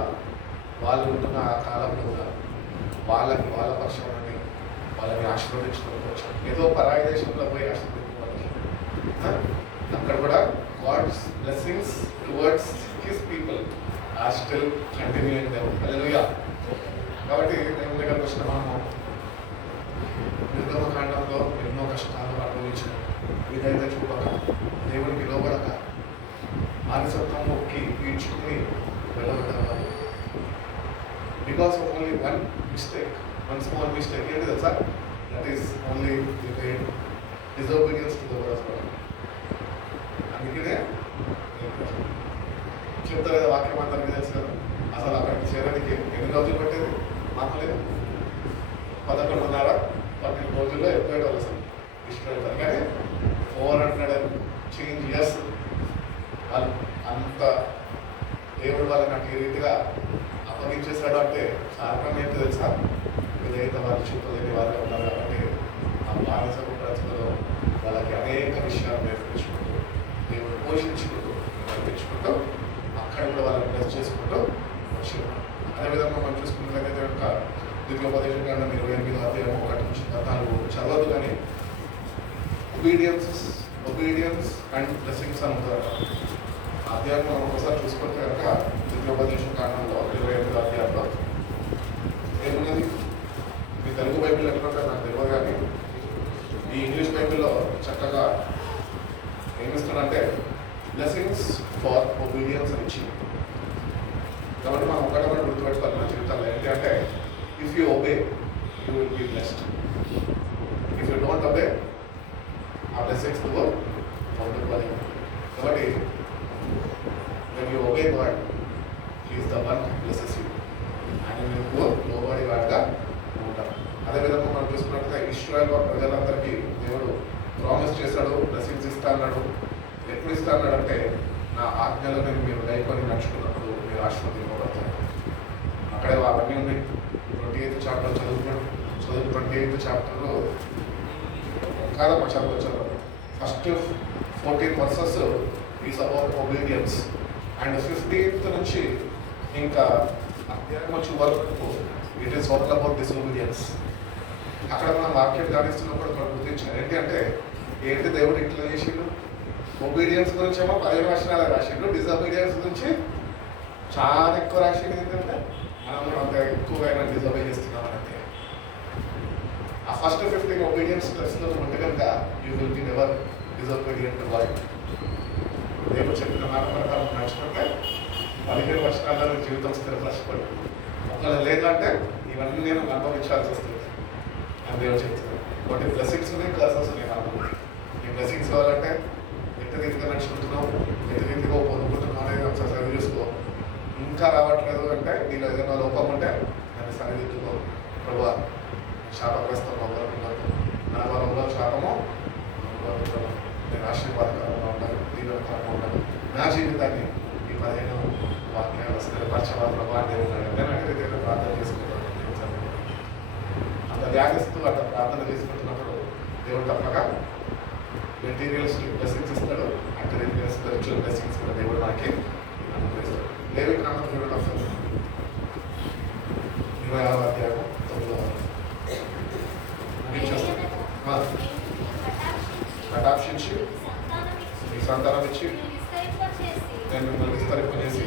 వాళ్ళు ఉంటున్న ఆ కాలంలో కూడా వాళ్ళకి వాళ్ళ పక్షాన్ని వాళ్ళని ఆశీర్వదించుకోవచ్చు. ఏదో పరాయి దేశంలో పోయి ఆశీర్వదించుకోవాలి. అక్కడ కూడా God's blessings towards His people are still continuing there. Hallelujah. కాబట్టి దేవుని దగ్గరకు వచ్చిన మనము నిర్గమకాండంలో ఎన్నో కష్టాలు అనుభవించిన విధేయత చూపక దేవునికి లోబడక మానసత్వం మొక్కి పీడ్చుకుని వెళ్ళబడ్డారు. Because of only one mistake, one small mistake. ఏంటి తెలుసా? That is only disobedience to the word of God. అందుకనే చెప్తారు కదా, వాక్యం అందరికీ తెలుసు కదా. అసలు అక్కడికి చేరడానికి ఎన్ని రోజులు పట్టేది? మామూలుగా 11.5-12 రోజుల్లో ఎక్కువ అసలు ఇష్టపడతారు. కానీ 400 years వాళ్ళు అంత దేవుడు వాళ్ళని నాకు ఈ రీతిగా అప్పగించేశాడు అంటే కారణం ఏంటి తెలుసా? విధేయత వాళ్ళు చూపలేని వారుగా ఉన్నారు కాబట్టి ఆ బానిసపు ప్రజలలో వాళ్ళకి అనేక విషయాలు నేర్పించుకుంటూ దేవుడు పోషించుకుంటూ నడిపించుకుంటూ అక్కడ కూడా వాళ్ళని బ్లెస్ చేసుకుంటూ వచ్చారు. అదేవిధంగా మనం చూసుకున్నట్లయితే యొక్క ద్వితీయోపదేశం కాండం 28వ అధ్యాయం 1-14 చదవద్దు, కానీ ఒబీడియన్స్ అండ్ బ్లెస్సింగ్స్ అనుకుంటారు. ఆ అధ్యాయం మనం ఒకసారి చూసుకుంటే కనుక ద్వితీయోపదేశం కాండంలో 28వ అధ్యాయంలో ఏమున్నది? మీ తెలుగు బైబిల్ ఎట్లుంటే నాకు తెలియదు, కానీ ఈ ఇంగ్లీష్ బైబిల్లో చక్కగా ఏమిస్తాడంటే బ్లెస్సింగ్స్ ఫార్ ఒబీడియన్స్ అని ఇచ్చింది. కాబట్టి మనం ఒకటి గుర్తుపెట్టుకోవాలి మన జీవితాల్లో. ఏంటి అంటే, if you obey you will be blessed. If you don't obey ఆ బ్లెస్సింగ్స్ నువ్వు పొందుకోవాలి. కాబట్టి when you obey God, He is the one who blesses you. and నువ్వు లోబడి వాడిగా ఉంటావు. అదేవిధంగా మనం చూసుకున్నట్లయితే ఇశ్రాయేలు ప్రజలందరికీ దేవుడు ప్రామిస్ చేశాడు, బ్లెస్సింగ్స్ ఇస్తా అన్నాడు. ఎప్పుడు ఇస్తా అన్నాడు అంటే, నా ఆజ్ఞలను మీరు గైకొని నడుచుకున్నప్పుడు మీరు ఆశీర్వదింపబడతారు. అక్కడే అవన్నీ ఉన్నాయి. 28వ చాప్టర్ చదువుతున్నాడు. 28వ చాప్టర్లో కాదమ్మా చదవచ్చు. First 14 verses is about obedience. And 15th నుంచి ఇంకా అధ్యాయం వచ్చే వరకు it is all about disobedience. అక్కడ మనం వాక్యం ధ్యానిస్తున్నప్పుడు అక్కడ గుర్తించారు ఏంటి అంటే, ఏంటి దేవుడు ఇట్లా చేసిండు? ఒబీడియన్స్ గురించి ఏమో 15 వచనాలు రాసిండు, డిసొబీడియన్స్ గురించి చాలా ఎక్కువ రాసిండు. ఏంటంటే మనం అంత ఎక్కువగా డిసొబే చేస్తున్నాం అంటే, ఆ ఫస్ట్ 15 ఒబీడియన్స్ ప్లస్లో ఉంటే కనుక you will B never disobedient God. దేవుడు చెప్పిన మాట ప్రకారం నడుచుకుంటే 15 వచనాల్లో జీవితం స్థిరపరచబడి, ఒకవేళ లేదంటే ఇవన్నీ నేను అనుభవించాల్సి వస్తుంది అని దేవుడు చెప్తున్నాడు. ఒకటి బ్లెస్సింగ్స్ ఉన్నాయి, కర్సెస్ ఉన్నాయి. నాకు ఈ బ్లెస్సింగ్స్ కావాలంటే ఎంత రీతిగా నడుచుకుంటున్నావు, ఎంత రీతిగా పొందుకుంటున్నావు అనేది ఒకసారి సరి చూసుకో. ఇంకా రావట్లేదు అంటే నీలో ఏదైనా లోపం ఉంటే దాన్ని సరిదిద్దుకో. ప్రభు శాపగ్రస్తంలో ఉండదు, నా వరంలో శాపము నేను ఆశీర్వాదకరంగా ఉండాలి, దీవెనకరంగా ఉండాలి. నా జీవితాన్ని ఈ 15 వాక్యాలు స్థిరపరచవాలి ప్రభు అని దేవుడు నేను అదే రీతిగా ప్రార్థన చేసుకుంటాను. అంత ధ్యానిస్తూ అట్లా ప్రార్థన చేసుకుంటున్నప్పుడు దేవుడు తప్పక మెటీరియల్స్ బ్లెస్సింగ్స్ ఇస్తాడు, అంటే రీతిగా స్పిరిచువల్ బ్లెస్సింగ్స్ కూడా దేవుడు మనకి అనుగ్రహిస్తాడు. లేవిగ్రంథం చూడండి ఒకసారి, 26వ అధ్యాయం 9వ కటాక్షించి నీ సంతానం ఇచ్చి నేను మిమ్మల్ని విస్తరింపజేసి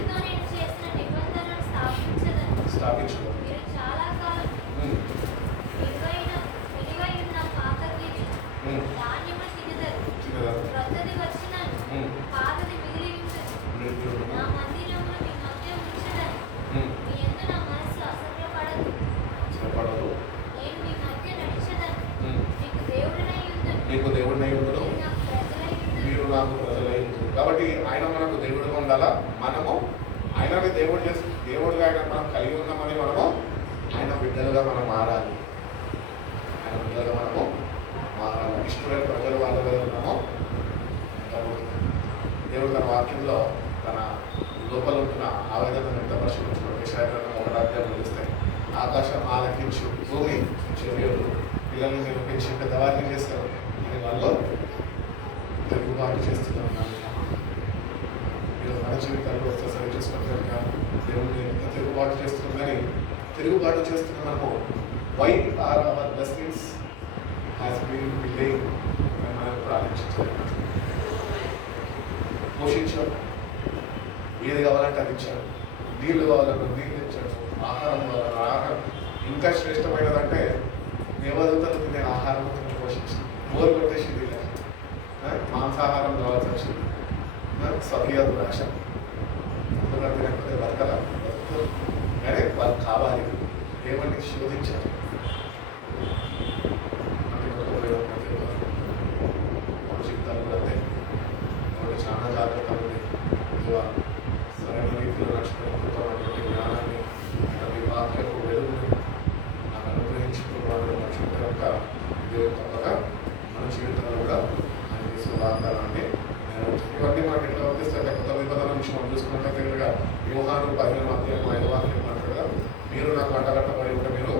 స్థాపించు. నీకు దేవుడినై ఉండును, మీరు నాకు ప్రజలై ఉంటుంది. కాబట్టి ఆయన మనకు దేవుడుగా ఉండాలా, మనము ఆయనని దేవుడుగా ఆయన మనం కలిగి ఉన్నామని మనము ఆయన బిడ్డలుగా మనం మారాలి. ఆయన బిడ్డలుగా మనము మారాలి. ఇష్టమైన ప్రజలు వాళ్ళగా ఉన్నాము. దేవుడు తన వాక్యంలో తన లోపల ఉంటున్న ఆవేదనను వ్యక్తపరచుకుంటున్నాడు. యెషయా 1వ అధ్యాయం చూస్తే, ఆకాశం ఆలకించు, భూమి చెవియొద్దు, పిల్లల్ని మీరు పెంచి పెద్దవారిని చేస్తారు అని వాళ్ళు తిరుగుబాటు చేస్తున్నాను. మీరు మన జీవితాల్లో ఒకసారి చూసుకుంటారు కదా, దేవుడిని ఎంత తిరుగుబాటు చేస్తున్నాం. కానీ తిరుగుబాటు చేస్తున్న మనము why are our blessings has been delaying అని మనం ప్రార్థించాలి. పోషించాడు, ఏది కావాలంటే అది ఇచ్చాడు, నీళ్ళు కావాలన్నా నీళ్ళు ఇచ్చాడు, ఆహారం కావాలన్నా ఆహారం. ఇంకా శ్రేష్టమైనదంటే దేవదూతలు తినే ఆహారం పోషించింది. బోరు కొట్టేసింది, మాంసాహారం కావాల్సి వచ్చింది, స్వకీయ దురాశ. తినకపోతే బతకల బతుకుతారు, కానీ వాళ్ళు కావాలి. ఏమని శోధించారు, జీవితాలు కూడా అంతే. కాబట్టి చాలా జాగ్రత్తలు ఉంది. సరైన రీతిలో నడుచుకున్నటువంటి జ్ఞానాన్ని మీ వాక్యపు వెలుగుని నాకు అనుగ్రహించుకున్నాడు నడుచుకుంటే కనుక దేవుడు తప్పక మన జీవితంలో కూడా ఆయన చేసిన వాగ్దానాన్ని ఇవన్నీ మనకి ఎట్లా వర్తిస్తాయి. కొత్త నిబంధన నుంచి మనం చూసుకున్నట్లయితే కనుక యోహాను 15 వాక్యం మాట్లాడగా మీరు నాకు అంటగట్టబడి ఉంటే మీరు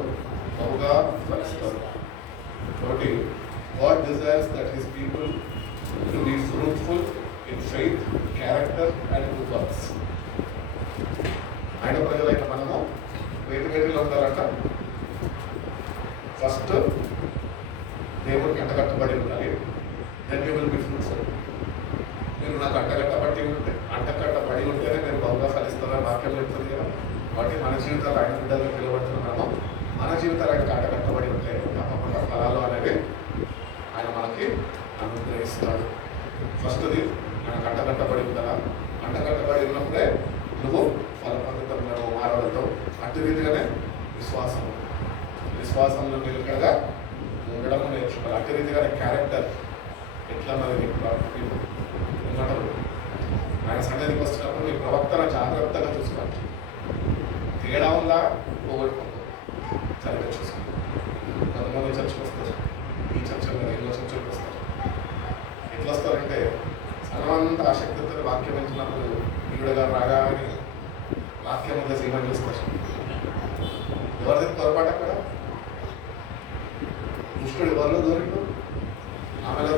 బహుగా ఫలిస్తారు. కాబట్టి God desires that his people to be fruitful in faith, character and good works. ఆయన ప్రజలైన మనము వేటిలో ఉండాలంట. ఫస్ట్ దేవుడికి అంటగట్టబడి ఉండాలి. Then you will be fruitful. మీరు నాకు అంటగట్టబడి ఉంటేనే మీరు బహుగా ఫలిస్తారని వాక్యం చెప్తుంది కదా. కాబట్టి మన జీవితాలు ఆయన బిడ్డలు పిలువబడుతున్నాము. మన జీవితాలు ఆయనకు అంటగట్టబడి ఉంటే తప్పకుండా ఫలాలు అనేవి ఆయన మనకి అనుగ్రహిస్తాడు. ఫస్ట్ది మనకు అంటగట్టబడి ఉండాలా. అంటగట్టబడి ఉన్నప్పుడే నువ్వు ఫలప్రదంగా మారవలతో. అటు రీతిగానే విశ్వాసంలో నిలకడగా ఉండడం నేర్చుకోవాలి. అటు రీతిగానే క్యారెక్టర్ ఎట్లా మరి ఏమంటారు, ఆయన సన్నిధికి వస్తున్నప్పుడు నీ ప్రవర్తన జాగ్రత్తగా చూసుకోవాలి. తేడా ఉందా పోగొట్టుకుంటాం, సరిగ్గా చూసుకోవాలి. కొంతమంది చర్చకు వస్తారు, ఈ చర్చలు ఎన్నో చర్చలకు వస్తారు. ఎట్లా వస్తారంటే సర్వంత ఆసక్తితో వాక్యం ఇచ్చినప్పుడు ఈవిడ గారు రాగానే వాక్యం మీద సీమని చూస్తారు. ఎవరిది పొరపాటు అక్కడ? దుష్టుడు ఎవరిలో దూరిండు? ఆమెలో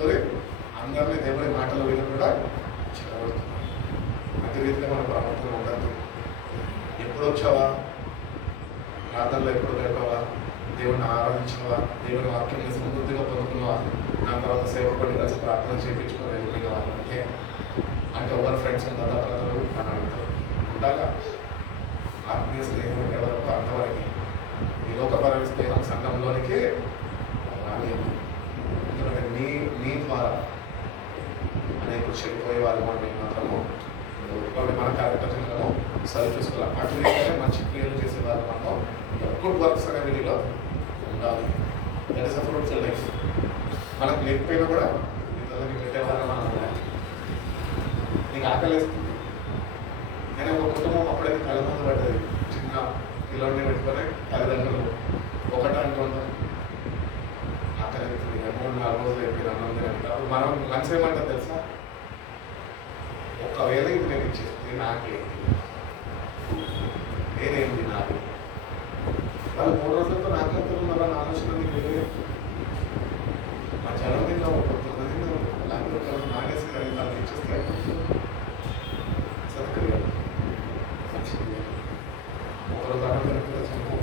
దూరి అందరినీ దేవుడి మాటలు విని కూడా చిక్కబడుతున్నాడు. అతి రీతిగా మన ప్రవర్తన ఉండద్దు. ఎప్పుడు వచ్చావా, ప్రార్థనలో ఎప్పుడు గడిపావా, దేవుడిని ఆరాధించినవా, దేవుని వాక్యం సమృద్ధిగా పొందుకున్నావా, దాని తర్వాత సేవకుడిని కలిసి ప్రార్థన చేయించుకొని వెళ్ళిపోయిన అంటే ఎవరు ఫ్రెండ్స్ దాదా ప్రజలు అని అడుగుతారు. ఉండాలా ఆత్మీయ స్నేహం ఎవరికి అంతవరకు. ఈ లోకపరమైన స్నేహం సంఘంలోనికి రాని. ఎందుకంటే నీ ద్వారా అనేకులు చెడిపోయే వాళ్ళు మనం మాత్రము మన కార్యక్రమంలో సరి చూసుకోవాలి. అటువైతే మంచి క్రియలు చేసే వాళ్ళు మనం గుడ్ వర్క్స్ అనే వీడిలో ఉండాలి. That is a fruitful life. మనకు లేకపోయినా కూడా ఇతరులకి పెట్టేవాళ్ళని మనం ఉండాలి. నీకు ఆకలిస్తుంది, నేను ఒక కుటుంబం అప్పుడైతే కళ్ళ ముందు పడ్డది. చిన్న పిల్లల్ని పెట్టుకొని తల్లిదండ్రులు ఒకటానికి ఉంటాం, ఆకలి 3-4 రోజులు అయిపోయిన అన్నం తినంటే అప్పుడు మనం లంచ్ ఏమంటారు తెలుసా? ఒకవేళ ఇది నేను ఇచ్చేస్తే నాకేంటి, నేనేం తినాలి? వాళ్ళు 3 రోజులతో నాకెంత ఉన్నారని ఆలోచన నీకు లేదు. మా జనం తిన్నాము, పొద్దున్న తిన్నాము, అలాగే నాగేసి కానీ వాళ్ళకి ఇచ్చేస్తే సత్క్రియ మంచిది. ఒకరోజు అన్నం తినకుండా చంపు,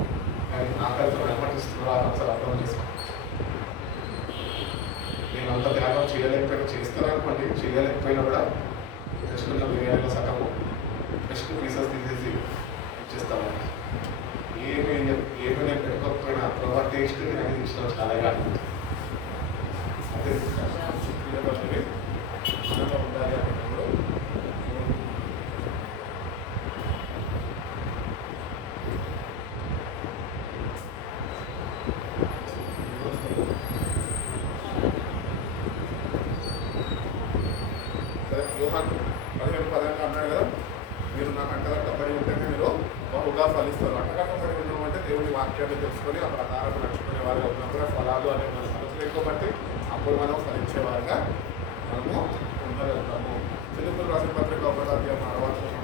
కానీ ఆకలితో వెంపటిస్తున్నారు ఒకసారి అర్థం చేసుకో. నేను అంత త్యాగం చేయలేకపోయినా చేస్తాను అనుకోండి, చేయలేకపోయినా కూడా తెచ్చుకున్న బిర్యానీలో సగము నెక్స్ట్ పీసెస్ తీసేసి ఇచ్చేస్తాను. ఏమి నేను పెట్టుకోకపోయినా ప్రభావ టేస్ట్ నేను ఇచ్చిన చాలా కాదు. అదే మనలో ఉండాలి అనేటప్పుడు యోహాను 15 అన్నాడు కదా, మీరు నాకు అంటగట్టబడి ఉంటేనే మీరు బహుగా ఫలిస్తారు. అంటగట్టబడి ఉన్నామంటే దేవుని వాక్యాన్ని తెలుసుకొని ఆ ప్రకారం నడుచుకునే వారుగా ఉన్నప్పుడు ఫలాలు అనే మన మనసు లేకపోతే అప్పుడు మనం ఫలించేవారుగా మనము ఉండగలుగుతాము. ఫిలిప్పీయులకు రాసిన పత్రిక 1వ అధ్యాయం 6వ వచనం.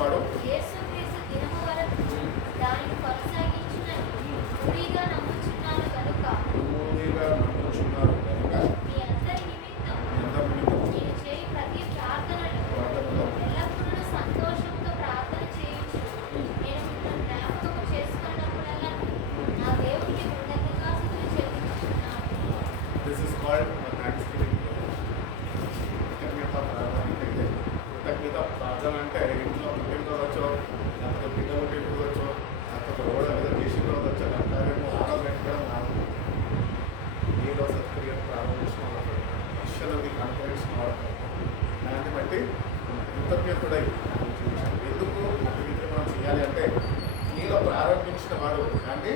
వాడు నమ్ముచున్నారు కనుక ప్రార్థన అంటే ఇంట్లో పుట్టినరోజు లేకపోతే బిడ్డ పుట్టినరోజు లేకపోతే రోడ్ ఏదో చేసిన రోజు వచ్చాను అంటారేమో ఆడబెట్టడం కాదు. ఏదో సత్క్రియ ప్రారంభించిన అక్షరాన్ని కాన్ఫిడెన్స్ వాడతాం. దాన్ని బట్టి కృతజ్ఞతుడై ఎందుకు ఇది మనం చేయాలి అంటే నీలో ప్రారంభించిన వాడు దాన్ని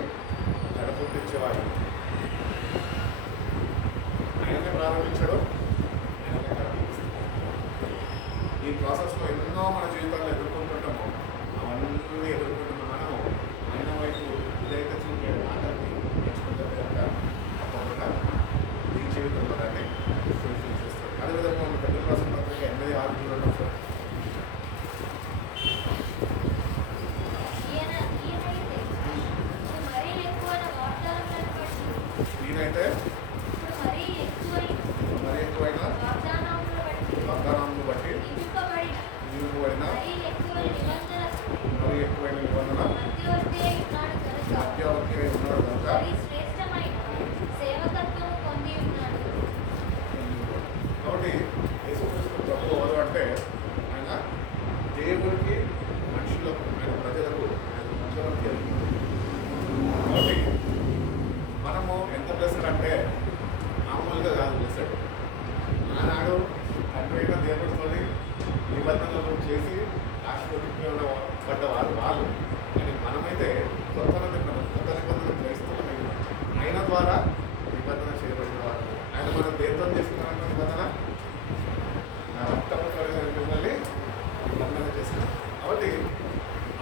నడపొట్టించేవాడు. ఆయననే ప్రారంభించాడు, ఆయననే నడిపిస్తాడు. ఈ ప్రాసెస్లో ఎన్నో మన జీవితాల్లో ఎదుర్కొంటుంటాము. అవన్నీ ఎదుర్కొంటున్న మనము ఆయన వైపు ఇదైతే చూపే మాటల్ని నేర్చుకుంటే కనుక తప్పకుండా ఈ జీవితంలో దాన్ని ఫుల్ఫిల్ చేస్తాడు. అదేవిధంగా మన పెద్ద రాసిన పత్రిక 8:6 ఉన్నాం సార్. ఈయనైతే మరి ఎక్కువైన వాగ్దానాలను బట్టి నిలుపబడిన మరి ఎక్కువైన నిబంధన మధ్యవర్తి అయి ఉన్నాడు కనుక కాబట్టి యేసుక్రీస్తు ప్రభు ఎవరు అంటే ఆయన దేవుడికి మనుషులకు ఆయన ప్రజలకు ఆయన మధ్యవర్తి. కాబట్టి మనము ఎంత బ్లెస్డ్ అంటే మామూలుగా కాదు బ్లెస్డ్. ఆనాడు తండ్రైన దేవుడితో నిబంధనలు చేసి ఆశీర్వదింపబడ్డవారు వాళ్ళు. కానీ మనమైతే కొత్త నిబంధనలు క్రైస్తవులమైన ఆయన ద్వారా నిబంధన చేయబడిన వారు. ఆయన మనం దేంతో చేసుకున్నారన్న నిబంధన నా రక్తంతో మిమ్మల్ని నిబంధన చేస్తున్నాం. కాబట్టి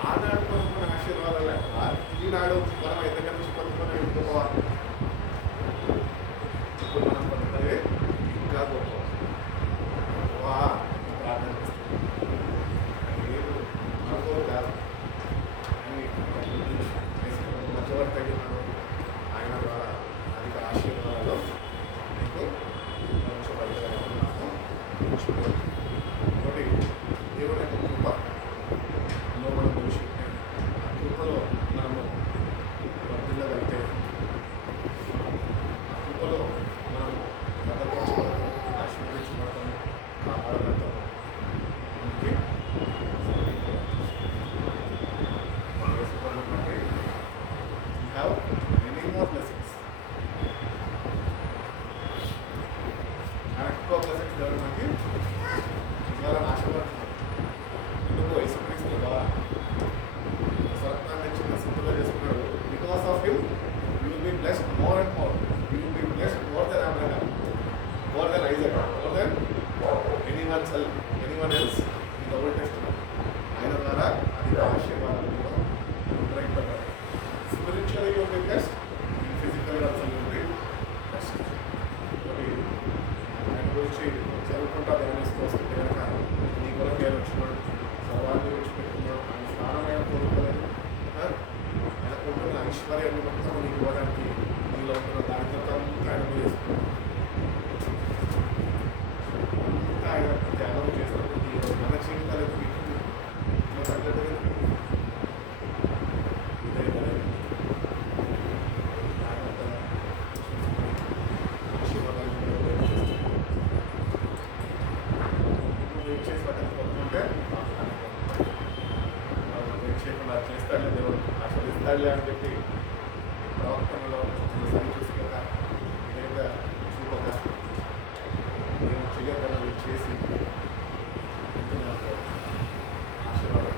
ఆనాడు పొందుకున్న ఆశీర్వాదాలు ఈనాడు మనం ఎదుటి నుంచి పొందుకునే ఇంకోవాలి. ఇప్పుడు మనం పొందుకునే ఇంకా గొప్ప ప్రార్థన చేస్తాం. నేను అనుకోరు కాదు అని మధ్యవర్తి అయినాడు. ఆయన ద్వారా అధిక ఆశీర్వాదాలు మీకు ఉంచబడతాము. కాబట్టి దేవుని యొక్క కృపలో మనం చూసి ఆ కృపలో మనము వర్ధిల్లగలిగితే ఆ కృపలో మనం భద్రపరచబడతాము, ఆశీర్వదించబడతాము, కాపాడబడతాము. అందుకే have many more blessings. ఎక్కువ బ్లెస్సింగ్స్ దేవుడు మనకి ఇవ్వాలని ఆశపడుతున్నాడు. ఎందుకు యేసుక్రీస్తు ద్వారా స్వర్గాన్ని చిన్న సింపుల్గా చేసుకున్నాడు. Because of him you will be blessed more and more. You will be blessed more than Abraham, more than Isaac, more than anyone else in the old testament. ఆయన ద్వారా అధిక ఆశీర్వాదాలు అనుగ్రహింపబడ్డారు. Spiritually you will be blessed, physically also you will be blessed. ఆయన గురించి చదువుకుంటా ధ్యానిస్తూ వస్తుంటే కనుక నీ కొరకు ఆయన వచ్చినాడు, సర్వాన్ని విడిచిపెట్టుకున్నాడు, ఆయన స్నానమైన కోరుకోలేదు, ఆయనకుంటున్న ఐశ్వర్యాన్ని మొత్తం నీకు ఇవ్వడానికి నీలో ఉంటున్న దారిద్రత ఆయన చేసుకున్నాడు. అంతా ఆయన త్యాగం చేసినప్పుడు మన జీవితాలకు ఇట్లా తగ్గట్టుగా చేస్తాడులే దేవుడు, ఆశీర్వదిస్తాడులే అని చెప్పి ప్రవర్తనలో సరి చూసుకోక లేదా చూపక నేను చేయగలను చేసి ఆశీర్వాదం.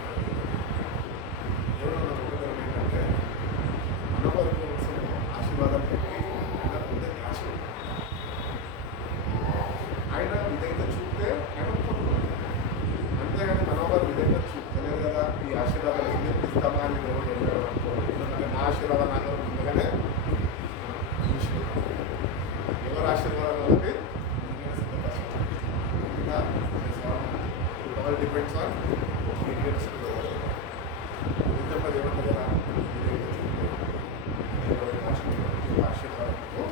దేవుడు మన ఉపయోగం ఏంటంటే మన వరకు ఆశీర్వాదం పెట్టి ఆయన పొందేది ఆశీర్వాదం. ఆయన విధంగా చూస్తే ఆయన పొందుకుంటాడు. అంతేగాని మనోబరు విధంగా చూపుతలేదు కదా ఈ ఆశీర్వాదాలు ఇస్తామా అని దేవుడు వెళ్ళాడు అనుకో. ఎందుకంటే నా ఆశీర్వాదం నాకు ముందుగానే ఎవరు ఆశీర్వాదం అంటే డిపెండ్స్ ఆన్ పీరియడ్స్. విద్యపది ఏమంటే కదా ఆశీర్వాదంతో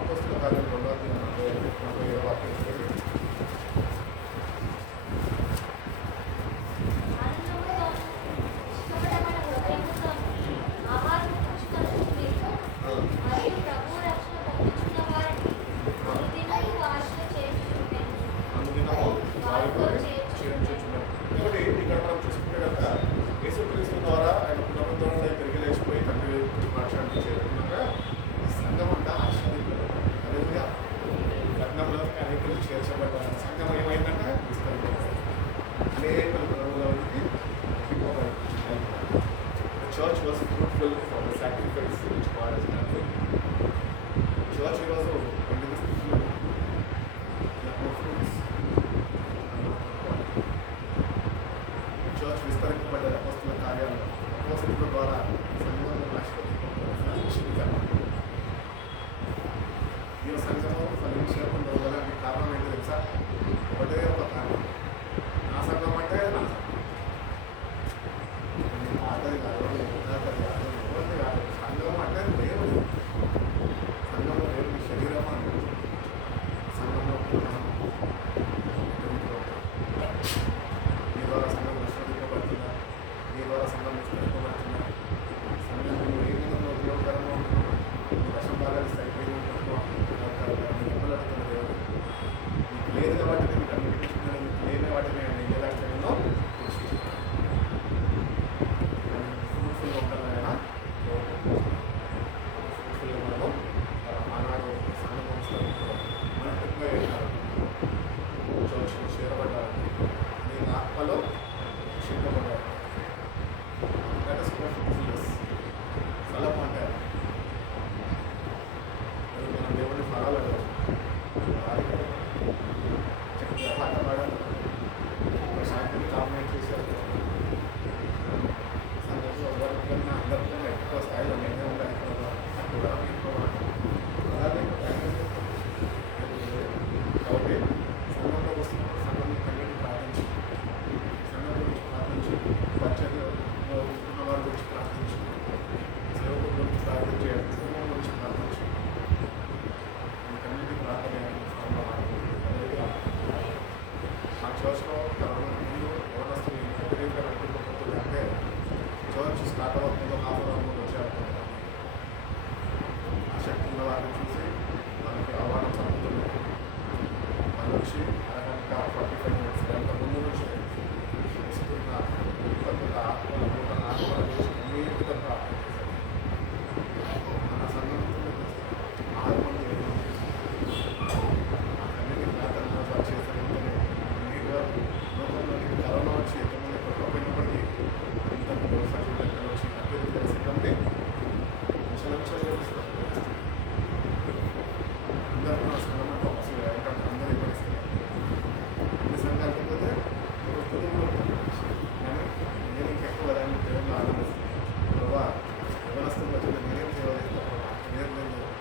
అపొస్తలుల కార్యం 2:47 వాక్యం. అనుదినము దేవుడు చేర్చబడ్డ సంఘం ఏమైందంటే విస్తరింపబడింది. అనేక ప్రభువులకి church was fruitful for the sacrifice which God has done. Church ఈరోజు ఎందుకు ఫ్రూట్స్ చర్చ్ విస్తరింపబడ్డ అపోస్తుల కార్యాలు అపోస్తుల ద్వారా సంఘంలో లక్ష్యం ఈ సంఘము ఫలించకుండా ఉండడానికి కారణం ఏంటి తెలుసా? ఒకటే ఒక కారణం, నా సంఘం అంటే నా ఆటది కాదు, కాదు ఎవరిది కాదు. సంఘం అంటే దేవుడు, సంఘంలో దేవుడి శరీరం అంటే సంఘంలో మీ ద్వారా సంఘం విశ్వసింపబడుతుందా? మీ ద్వారా సంఘం విస్తరింపబడుతుందా? సంఘం ఏ విధంగా ఉపయోగకరంగా ఉంటుందో మీ దశం భాగాలు సరిపోయి ఉంటుందో దేవుడు మీకు లేదు కాబట్టి మీకు అన్నిటిని మీకు లేని వాటిని నేను ఎలా చేయడంలో ఫ్రూట్ఫుల్గా ఉంటానైనా ఫ్రూట్ఫుల్గా మనము ఆనాడు సంఘం మనకు చర్చ్ చేరబడ్డారు, నేను ఆత్మలో క్షింపబడ్డారు. That is fruitfulness. ఫలం అంటే మనం దేవుడిని ఫలాలు పాటపాడాలి, శాంతిని డామినేట్ చేశారు. సంఘంలో ఎవరికన్నా అందరికన్నా ఎక్కువ స్థాయిలో నేనే ఉండాలి, అక్కడ ఎక్కువ అలాగే కాబట్టి సంఘంలో వస్తున్నప్పుడు సంఘం కన్నీటి ప్రార్థించి, సంఘం గురించి ప్రార్థించి, పరిచర్యలో ఉంటున్న వారి గురించి ప్రార్థించి, సేవకుల గురించి ప్రార్థించి, కుటుంబం గురించి ప్రార్థించి, కన్నీటి ప్రార్థన మా చర్చ్లో కరోనా ముందు యవనస్తులు విపరీతంగా నడుపుకోకపోతుంది. అంటే చర్చ్ స్టార్ట్ అవ్వకుండా హాఫ్ ముందు వచ్చారు. ఆసక్తి ఉన్న వారిని చూసి మనకి ఆహ్వానం పడుతుంది. వాళ్ళు వచ్చి అరగంట 45 minutes గంట ముందు నుంచి ఇస్తున్న కొత్త ఆత్మల నూతన ఆత్మల గురించి అన్నిటితో ప్రార్థన చేశారు. మన సంఘం 6 మంది అన్నిటి ప్రార్థన చేశారు. లోకంలోనికి కరోనా వచ్చి ఎంతమంది కొట్టుకోపోయినప్పటికీ ఇంతమంది వ్యవసాయ వచ్చి అభివృద్ధి కలిసి విషయాలు చేస్తారు. అందరూ నా సంఘం అంటే అవసరం ఎందుకంటే అందరూ పరిస్థితి ఈ సంఘానికి పోతే కానీ నేను ఇంకెక్కువ దాన్ని దేవుళ్ళు ఆనందిస్తాను. ప్రభావ వ్యవస్థలు వచ్చిన నేనేం సేవ చేస్తాను, నేను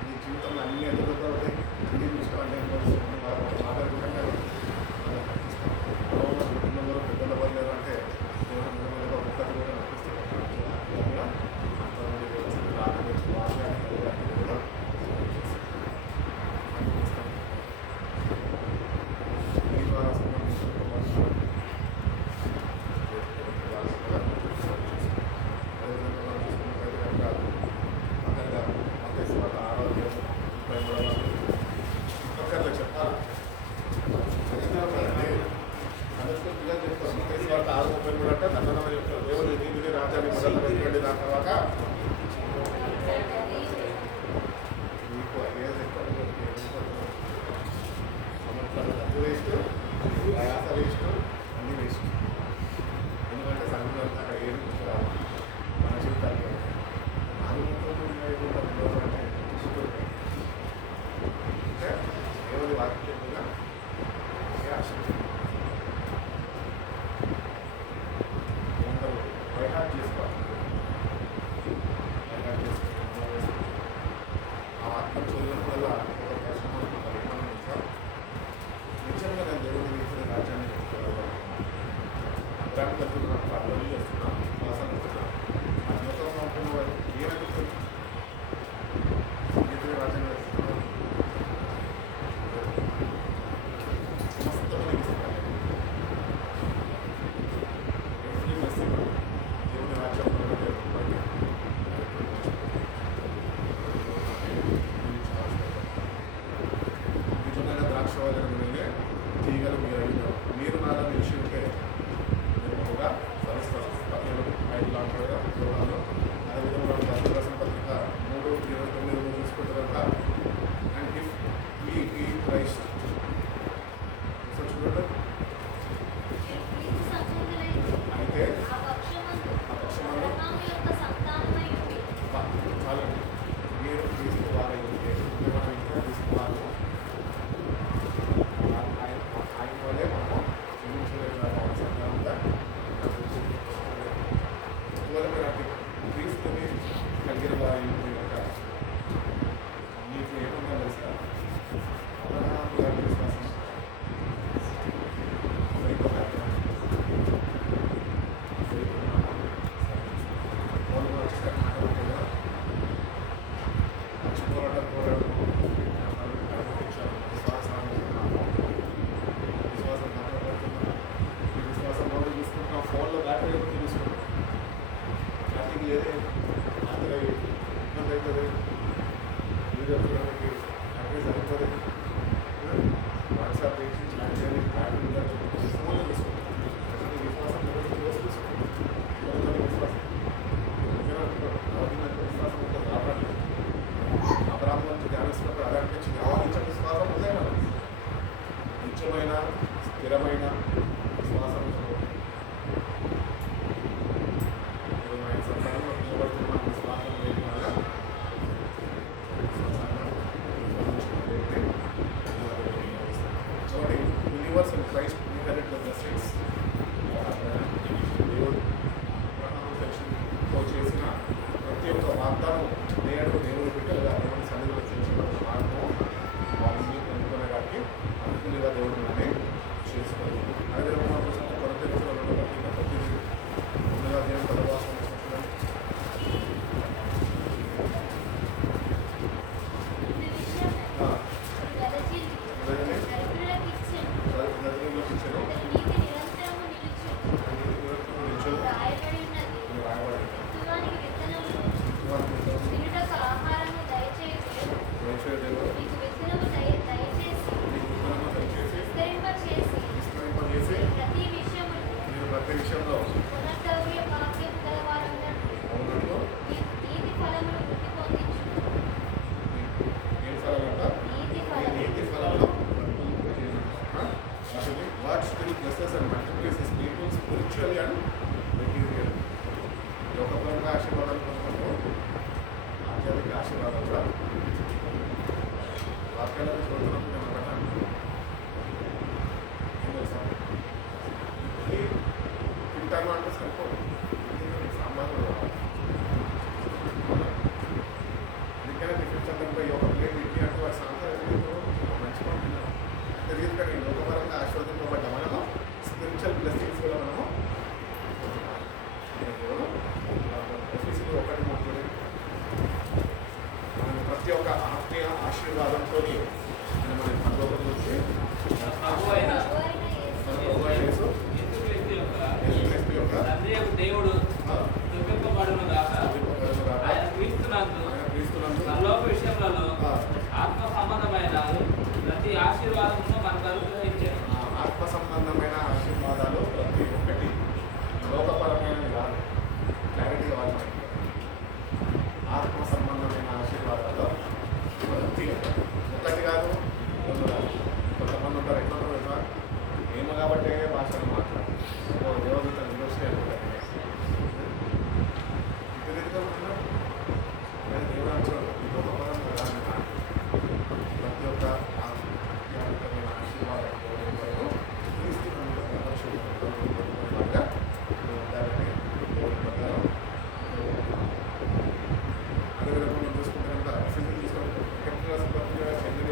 నీ జీవితంలో అన్ని ఎదుగుతూ ఉంటాయి, అన్ని చూసుకో అన్ని ఆధారపడంగా కుటుంబంలో పెద్దలు పడలేదు అంటే దేవుడు మీద ఒక్కటి కూడా నడిపిస్తున్నాడు. అంతమంది వ్యవస్థలు ఆనందించి బాగా కూడా మీ ద్వారా సంబంధించిన ఆరోగ్యం ఒక్కరిలో చెప్పాలి. అందరికీ చెప్తారు మతేశ్వార్త 6:33 అంటే దండన చెప్తారు. దేవుని నీతిని రాజ్యాన్ని మొదలు పెట్టండి, దాని తర్వాత మీకు అయ్యేది ఎక్కువ సంవత్సరాలు డబ్బు వేస్ట్, ప్రయాస వేస్ట్, అన్నీ వేస్ట్. ఎందుకంటే సంఘంలో అక్కడ ఏం రాదు మన జీవితానికి. అంటే దేవుని వాక్యం మీద ఆశ బైహార్ట్ చేసుకోవాలి. బైహార్ట్ చేసుకోవాలి. ఆ ఆత్మ చదివినప్పుడల్లా ఒక ప్రశ్న పరిమాణం నిజంగా నేను దేవుడిని ఇచ్చిన రాజ్యాన్ని చేసుకోవాలి. నిత్యమైన స్థిరమైన విశ్వాసంతో ఆయన సంతానంలో నిలబడుతున్న విశ్వాసం లేని వల్ల చూడండి believers in Christ inherit the blessings. దేవుడు అబ్రహాము చేసిన ప్రతి ఒక్క వాగ్దానం నేడు దేవుడి బిడ్డలుగా దేవుడి సన్నిధిలో చేసిన మార్గం వాళ్ళని పొందుకునేవాడికి అనుకునేగా దేవుడు మనల్ని చేసుకోవాలి. అదే విధంగా కొరత ముందుగా దేవుని పదవాసం ప్రతి విషయంలో నీతి ఫలంలో what still blesses and multiplies his people spiritually and material. లోకపరంగా ఆశీర్వాదాలు పొందుకుంటూ ఆధ్యాత్మిక ఆశీర్వాదాలు కూడా వాక్యాలను చూడుతున్నప్పుడు నేను పెట్టాను. ఏం తెలుసా తింటాను అంటే సరిపోదు, సాంబార్లు అందుకనే టిఫిన్ చంద్రంపై ఒక ప్లేట్ ఇడ్లీ అంటే వారి సాంబార్ మంచి పంపినారు తెలియదు. కానీ లోకపరంగా ఆశీర్వదింపబడ్డ మనము స్పిరిచువల్ బ్లెస్సింగ్స్ కూడా మనము ఆఫీసులో ఒకటి మాట్లాడి మనం ప్రతి ఒక్క ఆత్మీయ ఆశీర్వాదంతో మన పదోపతి వచ్చి దేవుడు చూపింపబడును గాక. ఆయన క్రీస్తునందు పరలోక విషయములలో ఆత్మ సంబంధమైన ప్రతి ఆశీర్వాదమును మనకు అనుగ్రహించారు. ఆత్మ సంబంధమైన ఆశీర్వాదాలు ప్రతి ఒక్కటి లోకపరమైనవి కాదు. క్లారిటీ కావాలి మనకి. ఆత్మ సంబంధమైన ఆశీర్వాదాలు ప్రతి ఒకటి కాదు, రెండు కాదు. కొంతమంది ఉంటారు ఎట్లా ఉంటారు ఏమో కాబట్టి భాషను మాట్లాడు దేవదూత ఇండస్ట్రీ అనుకుంటారు. దేవుడు అంటాడు లోకపరంగా కాదు, ప్రతి ఒక్క ఆధ్యాత్మికమైన ఆశీర్వాదం అదేవిధంగా మనం చూసుకుంటే కనుక సింగిల్ తీసుకుంటే చెందిన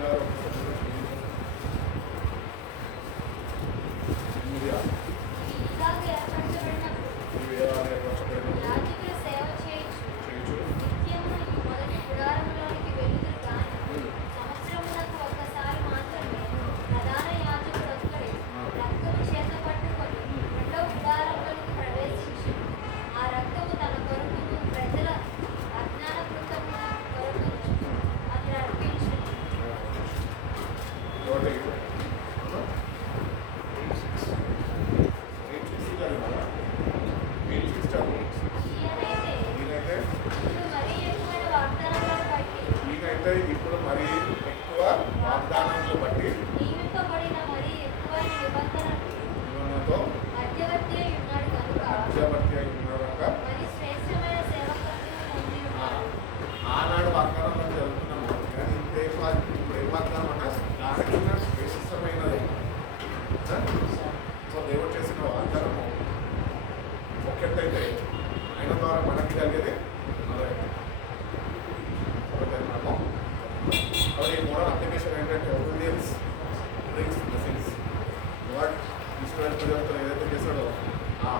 ఈయనైతే ఇప్పుడు మరీ ఎక్కువ వాగ్దానాలను బట్టి నిబంధనతో మధ్యవర్తి అయి ఉన్నారు కనుక ఆనాడు వాగ్దానంలో జరుగుతున్నాము. కానీ ఇప్పుడు ఏం వాగ్దానం అన్నా దానికన్నా శ్రేష్టమైనది. సో దేవుడు చేసిన వాగ్దానము ఒక్కటైతే ఆయన ద్వారా మనకి కలిగేది కాబట్టి మోడల్ అప్లికేషన్ ఏంటంటే obedience brings blessings. What Israel ప్రజలతో ఏదైతే చేశాడో ఆ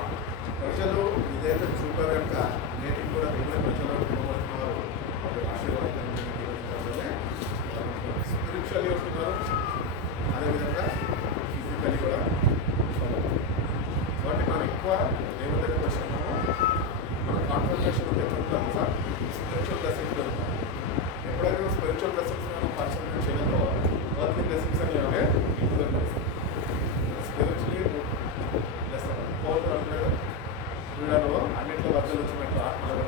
ప్రజలు ఇదైతే చూపారు కనుక నేటికి కూడా మిగిలిన ప్రజలు ఇవ్వబడుతున్నారు. వాళ్ళు ఆశీర్వాదం స్పిరిచువల్లీ ఉంటున్నారు, అదేవిధంగా ఫిజికల్లీ కూడా. కాబట్టి మనం ఎక్కువ దేవుని దగ్గర వచ్చినాము, మన కాన్సన్ట్రేషన్ ఎట్లుంటాం సార్ స్పిరిచువల్ బ్లెస్సింగ్స్ జరుగుతాం. ఎప్పుడైతే స్పిరిచువల్ బ్లెస్సింగ్స్ మనం కాన్సన్ట్రేట్ చేయడంలో వర్కింగ్ బ్లెస్సింగ్స్ అని అంటే స్పిరిచువల్లీ బ్లెస్సింగ్ పౌరులు అంటే వీళ్ళలో అన్నింటిలో వర్గాలు వచ్చినట్టు ఆత్మలో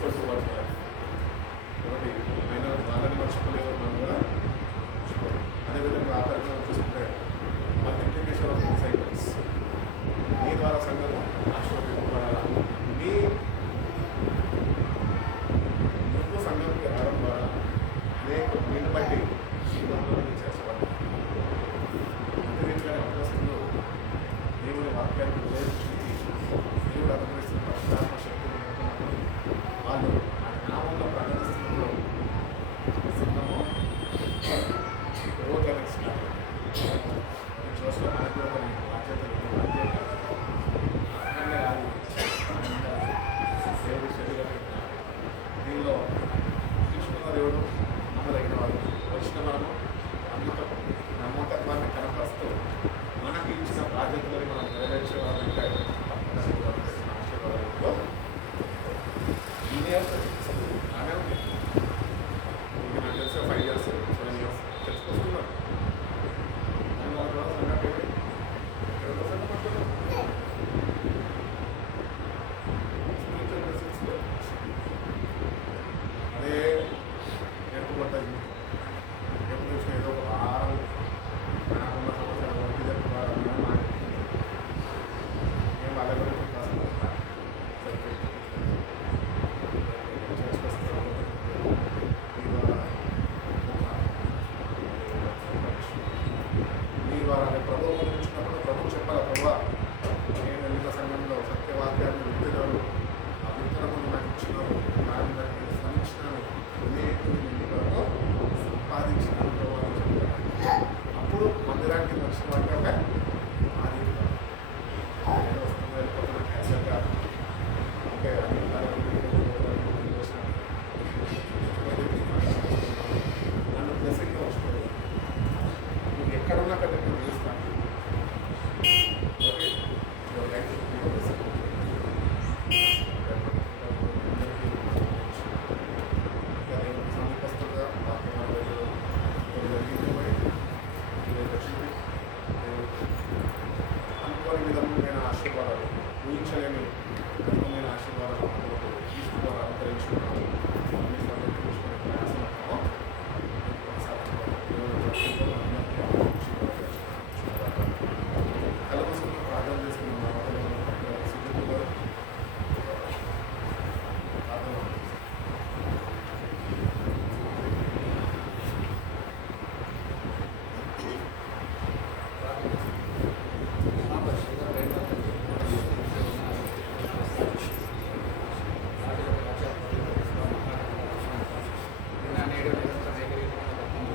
ఫర్ టువర్డ్స్ లైఫ్. కాబట్టి ఆయన వాళ్ళని మర్చిపోలేదు, మనం కూడా మర్చిపోలేదు. అదేవిధంగా ఆ కార్యక్రమం చూసుకుంటే మల్టిప్లికేషన్ ఆఫ్ డిసైపుల్స్, మీ ద్వారా సంఘం ఆశీర్వదింపబడాలా, నువ్వు సంఘంకి రావడం ద్వారా అనేక వీళ్ళు బట్టి జీవితంలో చేర్చబడ్డారు. అంతరించగానే అవకాశంలో దేవుని వాక్యాన్ని ఉపయోగించి దేవుడు అనుగ్రహిస్తున్న పరిశుద్ధాత్మ శక్తిని నమ్ముకున్నప్పుడు వాళ్ళు ఆ నామంలో ప్రకటిస్తున్నప్పుడు సంఘము గ్రోత్ అనేది స్టార్ట్ అయింది. చూస్తే మనకు కూడా కొన్ని బాధ్యతలు దేవుడి శరీరం దీనిలో తీసుకున్న దేవుడు నమ్మదగిన వాడు. వచ్చిన మనము నమ్మకత్వాన్ని కనపరుస్తూ మనకి ఇచ్చిన బాధ్యతలని మనం నెరవేర్చే వాళ్ళంటే ఆశీర్వాదంలో సీనియర్స్ బాగానే ఉంది. ఇంకా నాకు తెలిసి 5 years 7 years తెలుసుకొస్తున్నారు. దాని వాళ్ళ ద్వారా సంఘటన అదే నేర్పుకుంటుంది. ఎప్పుడు చూసిన ఏదో ఒక వారం నాకున్న సమస్యలు వరకు జరుగుతారు. మేము వాళ్ళ గురించి